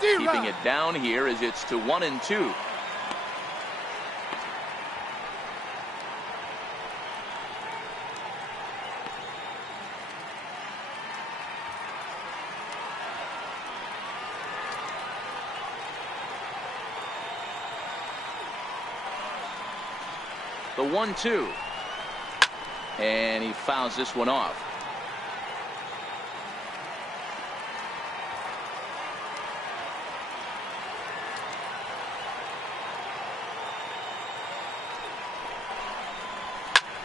Keeping it down here as it's to 1-2. The 1-2. And he fouls this one off.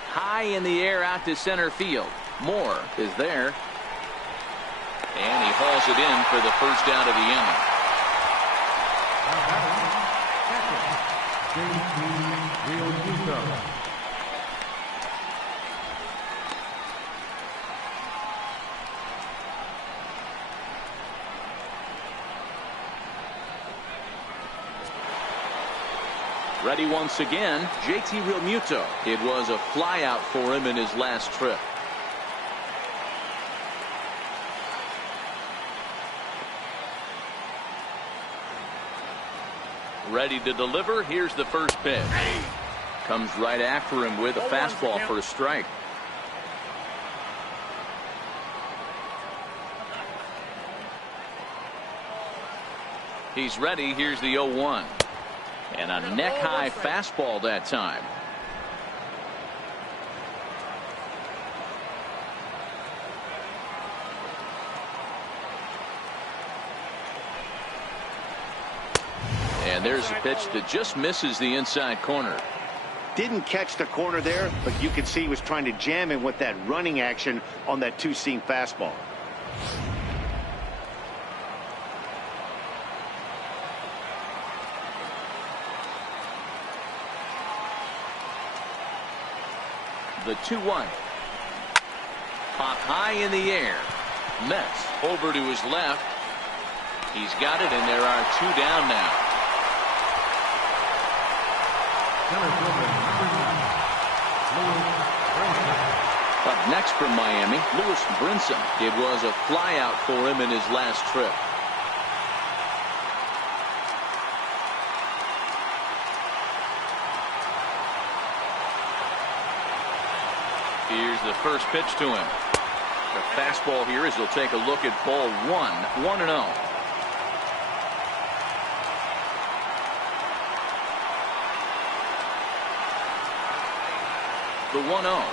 High in the air out to center field. Moore is there. And he hauls it in for the first out of the inning. Ready once again, JT Realmuto. It was a flyout for him in his last trip. Ready to deliver. Here's the first pitch. Comes right after him with a fastball for a strike. He's ready. Here's the 0-1. And a neck-high fastball that time. And there's a pitch that just misses the inside corner. Didn't catch the corner there, but you could see he was trying to jam him with that running action on that two-seam fastball. The 2-1. Pop high in the air. Metz over to his left. He's got it, and there are two down now. Up next from Miami, Lewis Brinson. It was a flyout for him in his last trip. Here's the first pitch to him. The fastball here as he'll take a look at ball 1-0. The 1-0.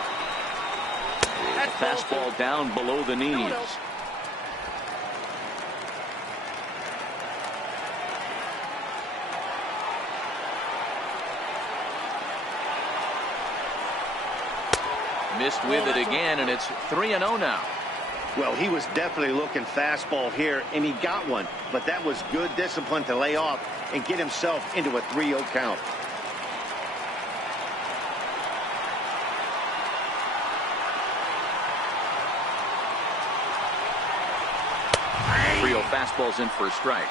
Fastball down below the knees. Missed with it again, and it's 3-0 now. Well, he was definitely looking fastball here, and he got one. But that was good discipline to lay off and get himself into a 3-0 count. Fastball's in for a strike.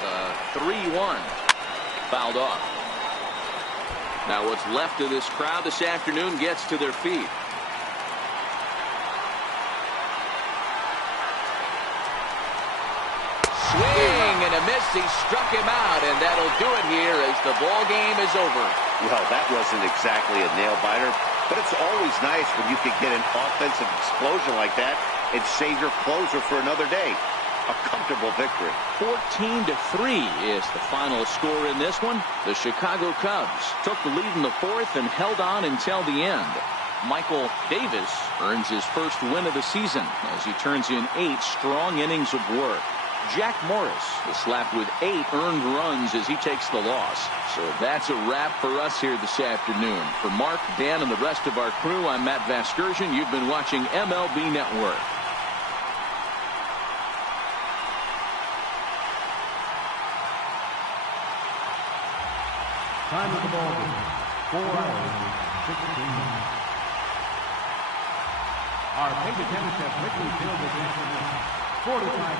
The 3-1 fouled off. Now what's left of this crowd this afternoon gets to their feet. Swing and a miss. He struck him out, and that'll do it here as the ball game is over. Well, that wasn't exactly a nail-biter, but it's always nice when you can get an offensive explosion like that and save your closer for another day. A comfortable victory. 14-3 is the final score in this one. The Chicago Cubs took the lead in the fourth and held on until the end. Michael Davis earns his first win of the season as he turns in 8 strong innings of work. Jack Morris is slapped with 8 earned runs as he takes the loss. So that's a wrap for us here this afternoon. For Mark, Dan, and the rest of our crew, I'm Matt Vasgersian. You've been watching MLB Network. Time of the ball game, 4 hours and 16 minutes. Our paid attendance at Wrigley Field this afternoon, 45,936.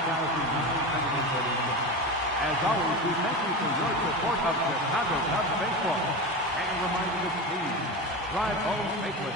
As always, we thank you for your support of Chicago Cubs baseball and remind you to please drive home safely.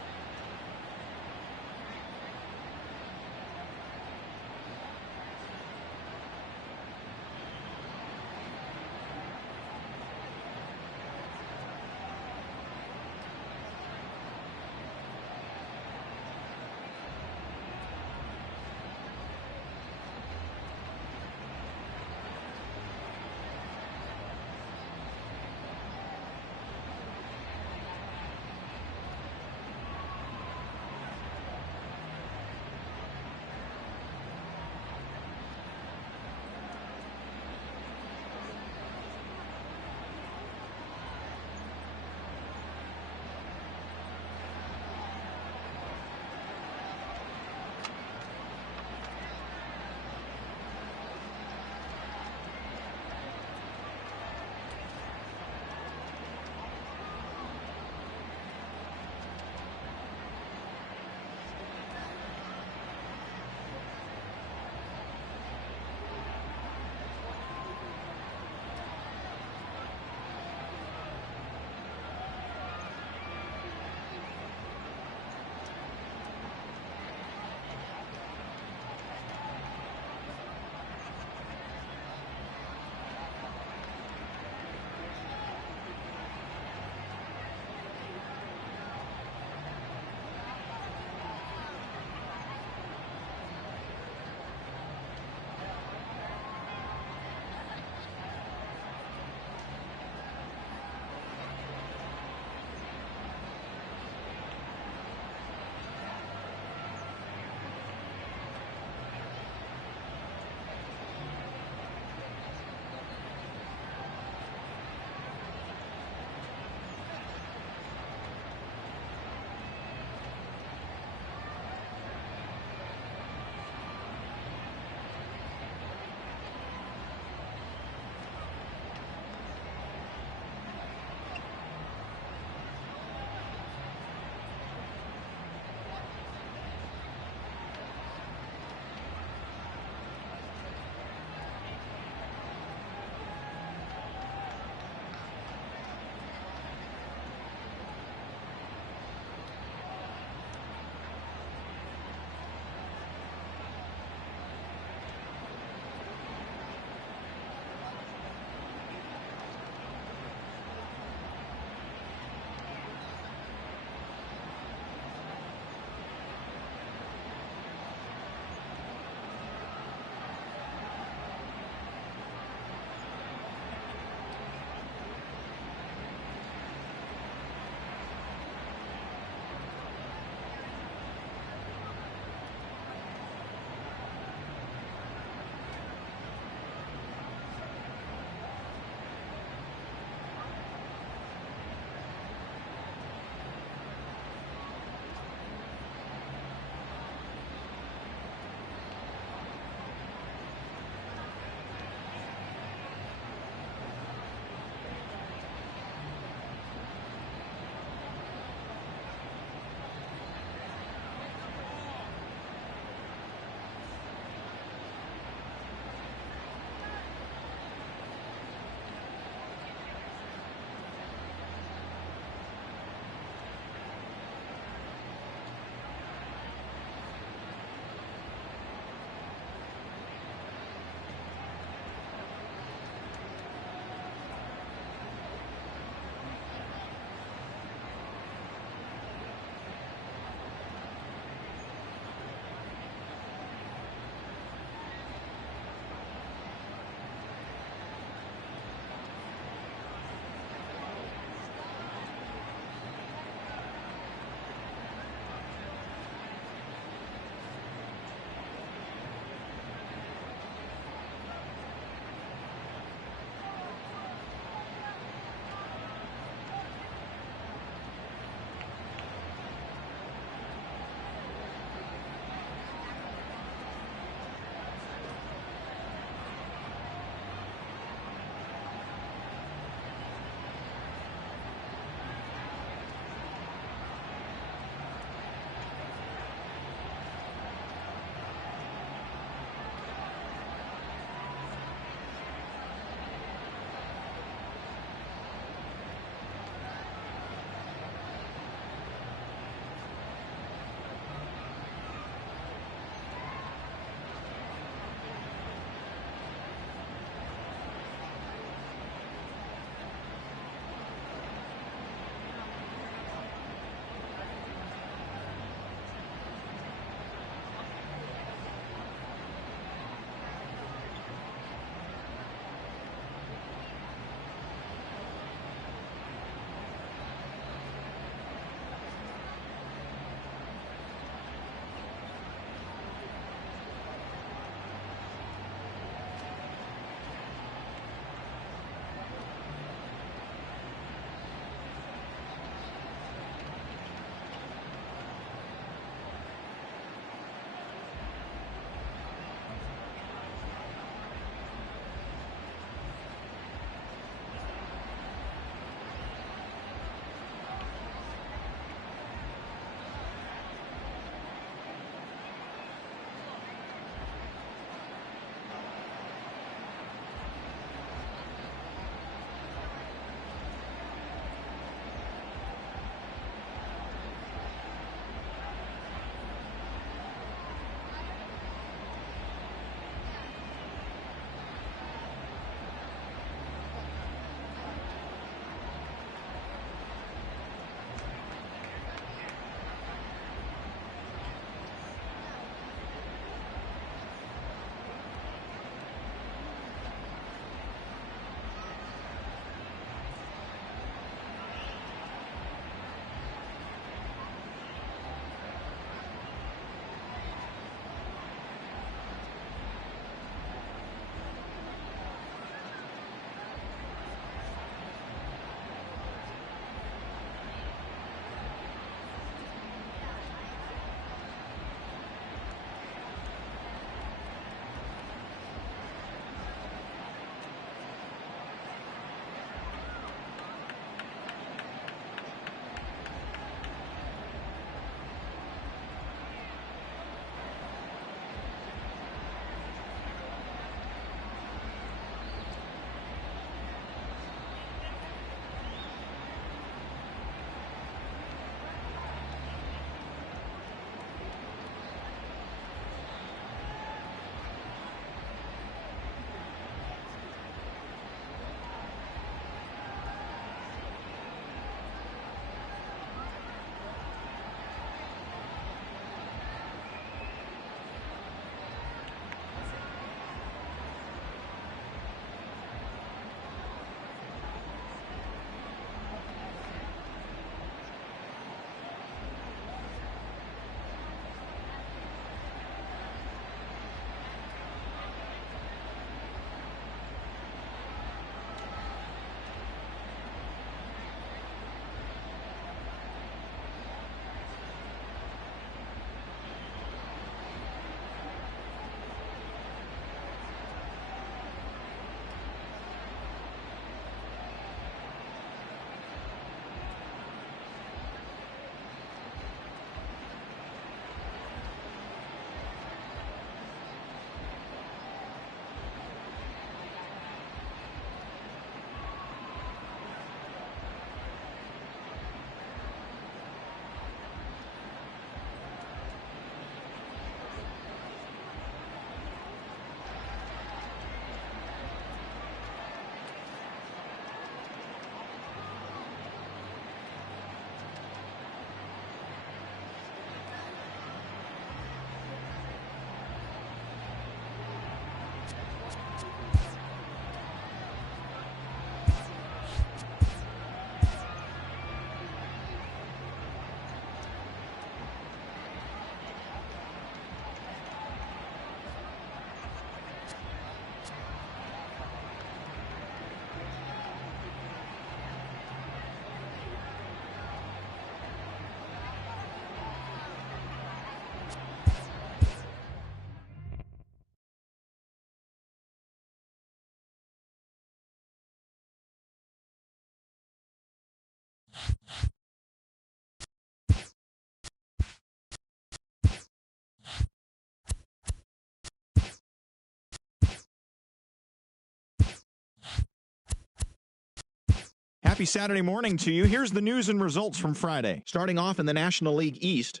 Happy Saturday morning to you. Here's the news and results from Friday. Starting off in the National League East.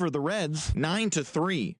For the Reds, 9-3.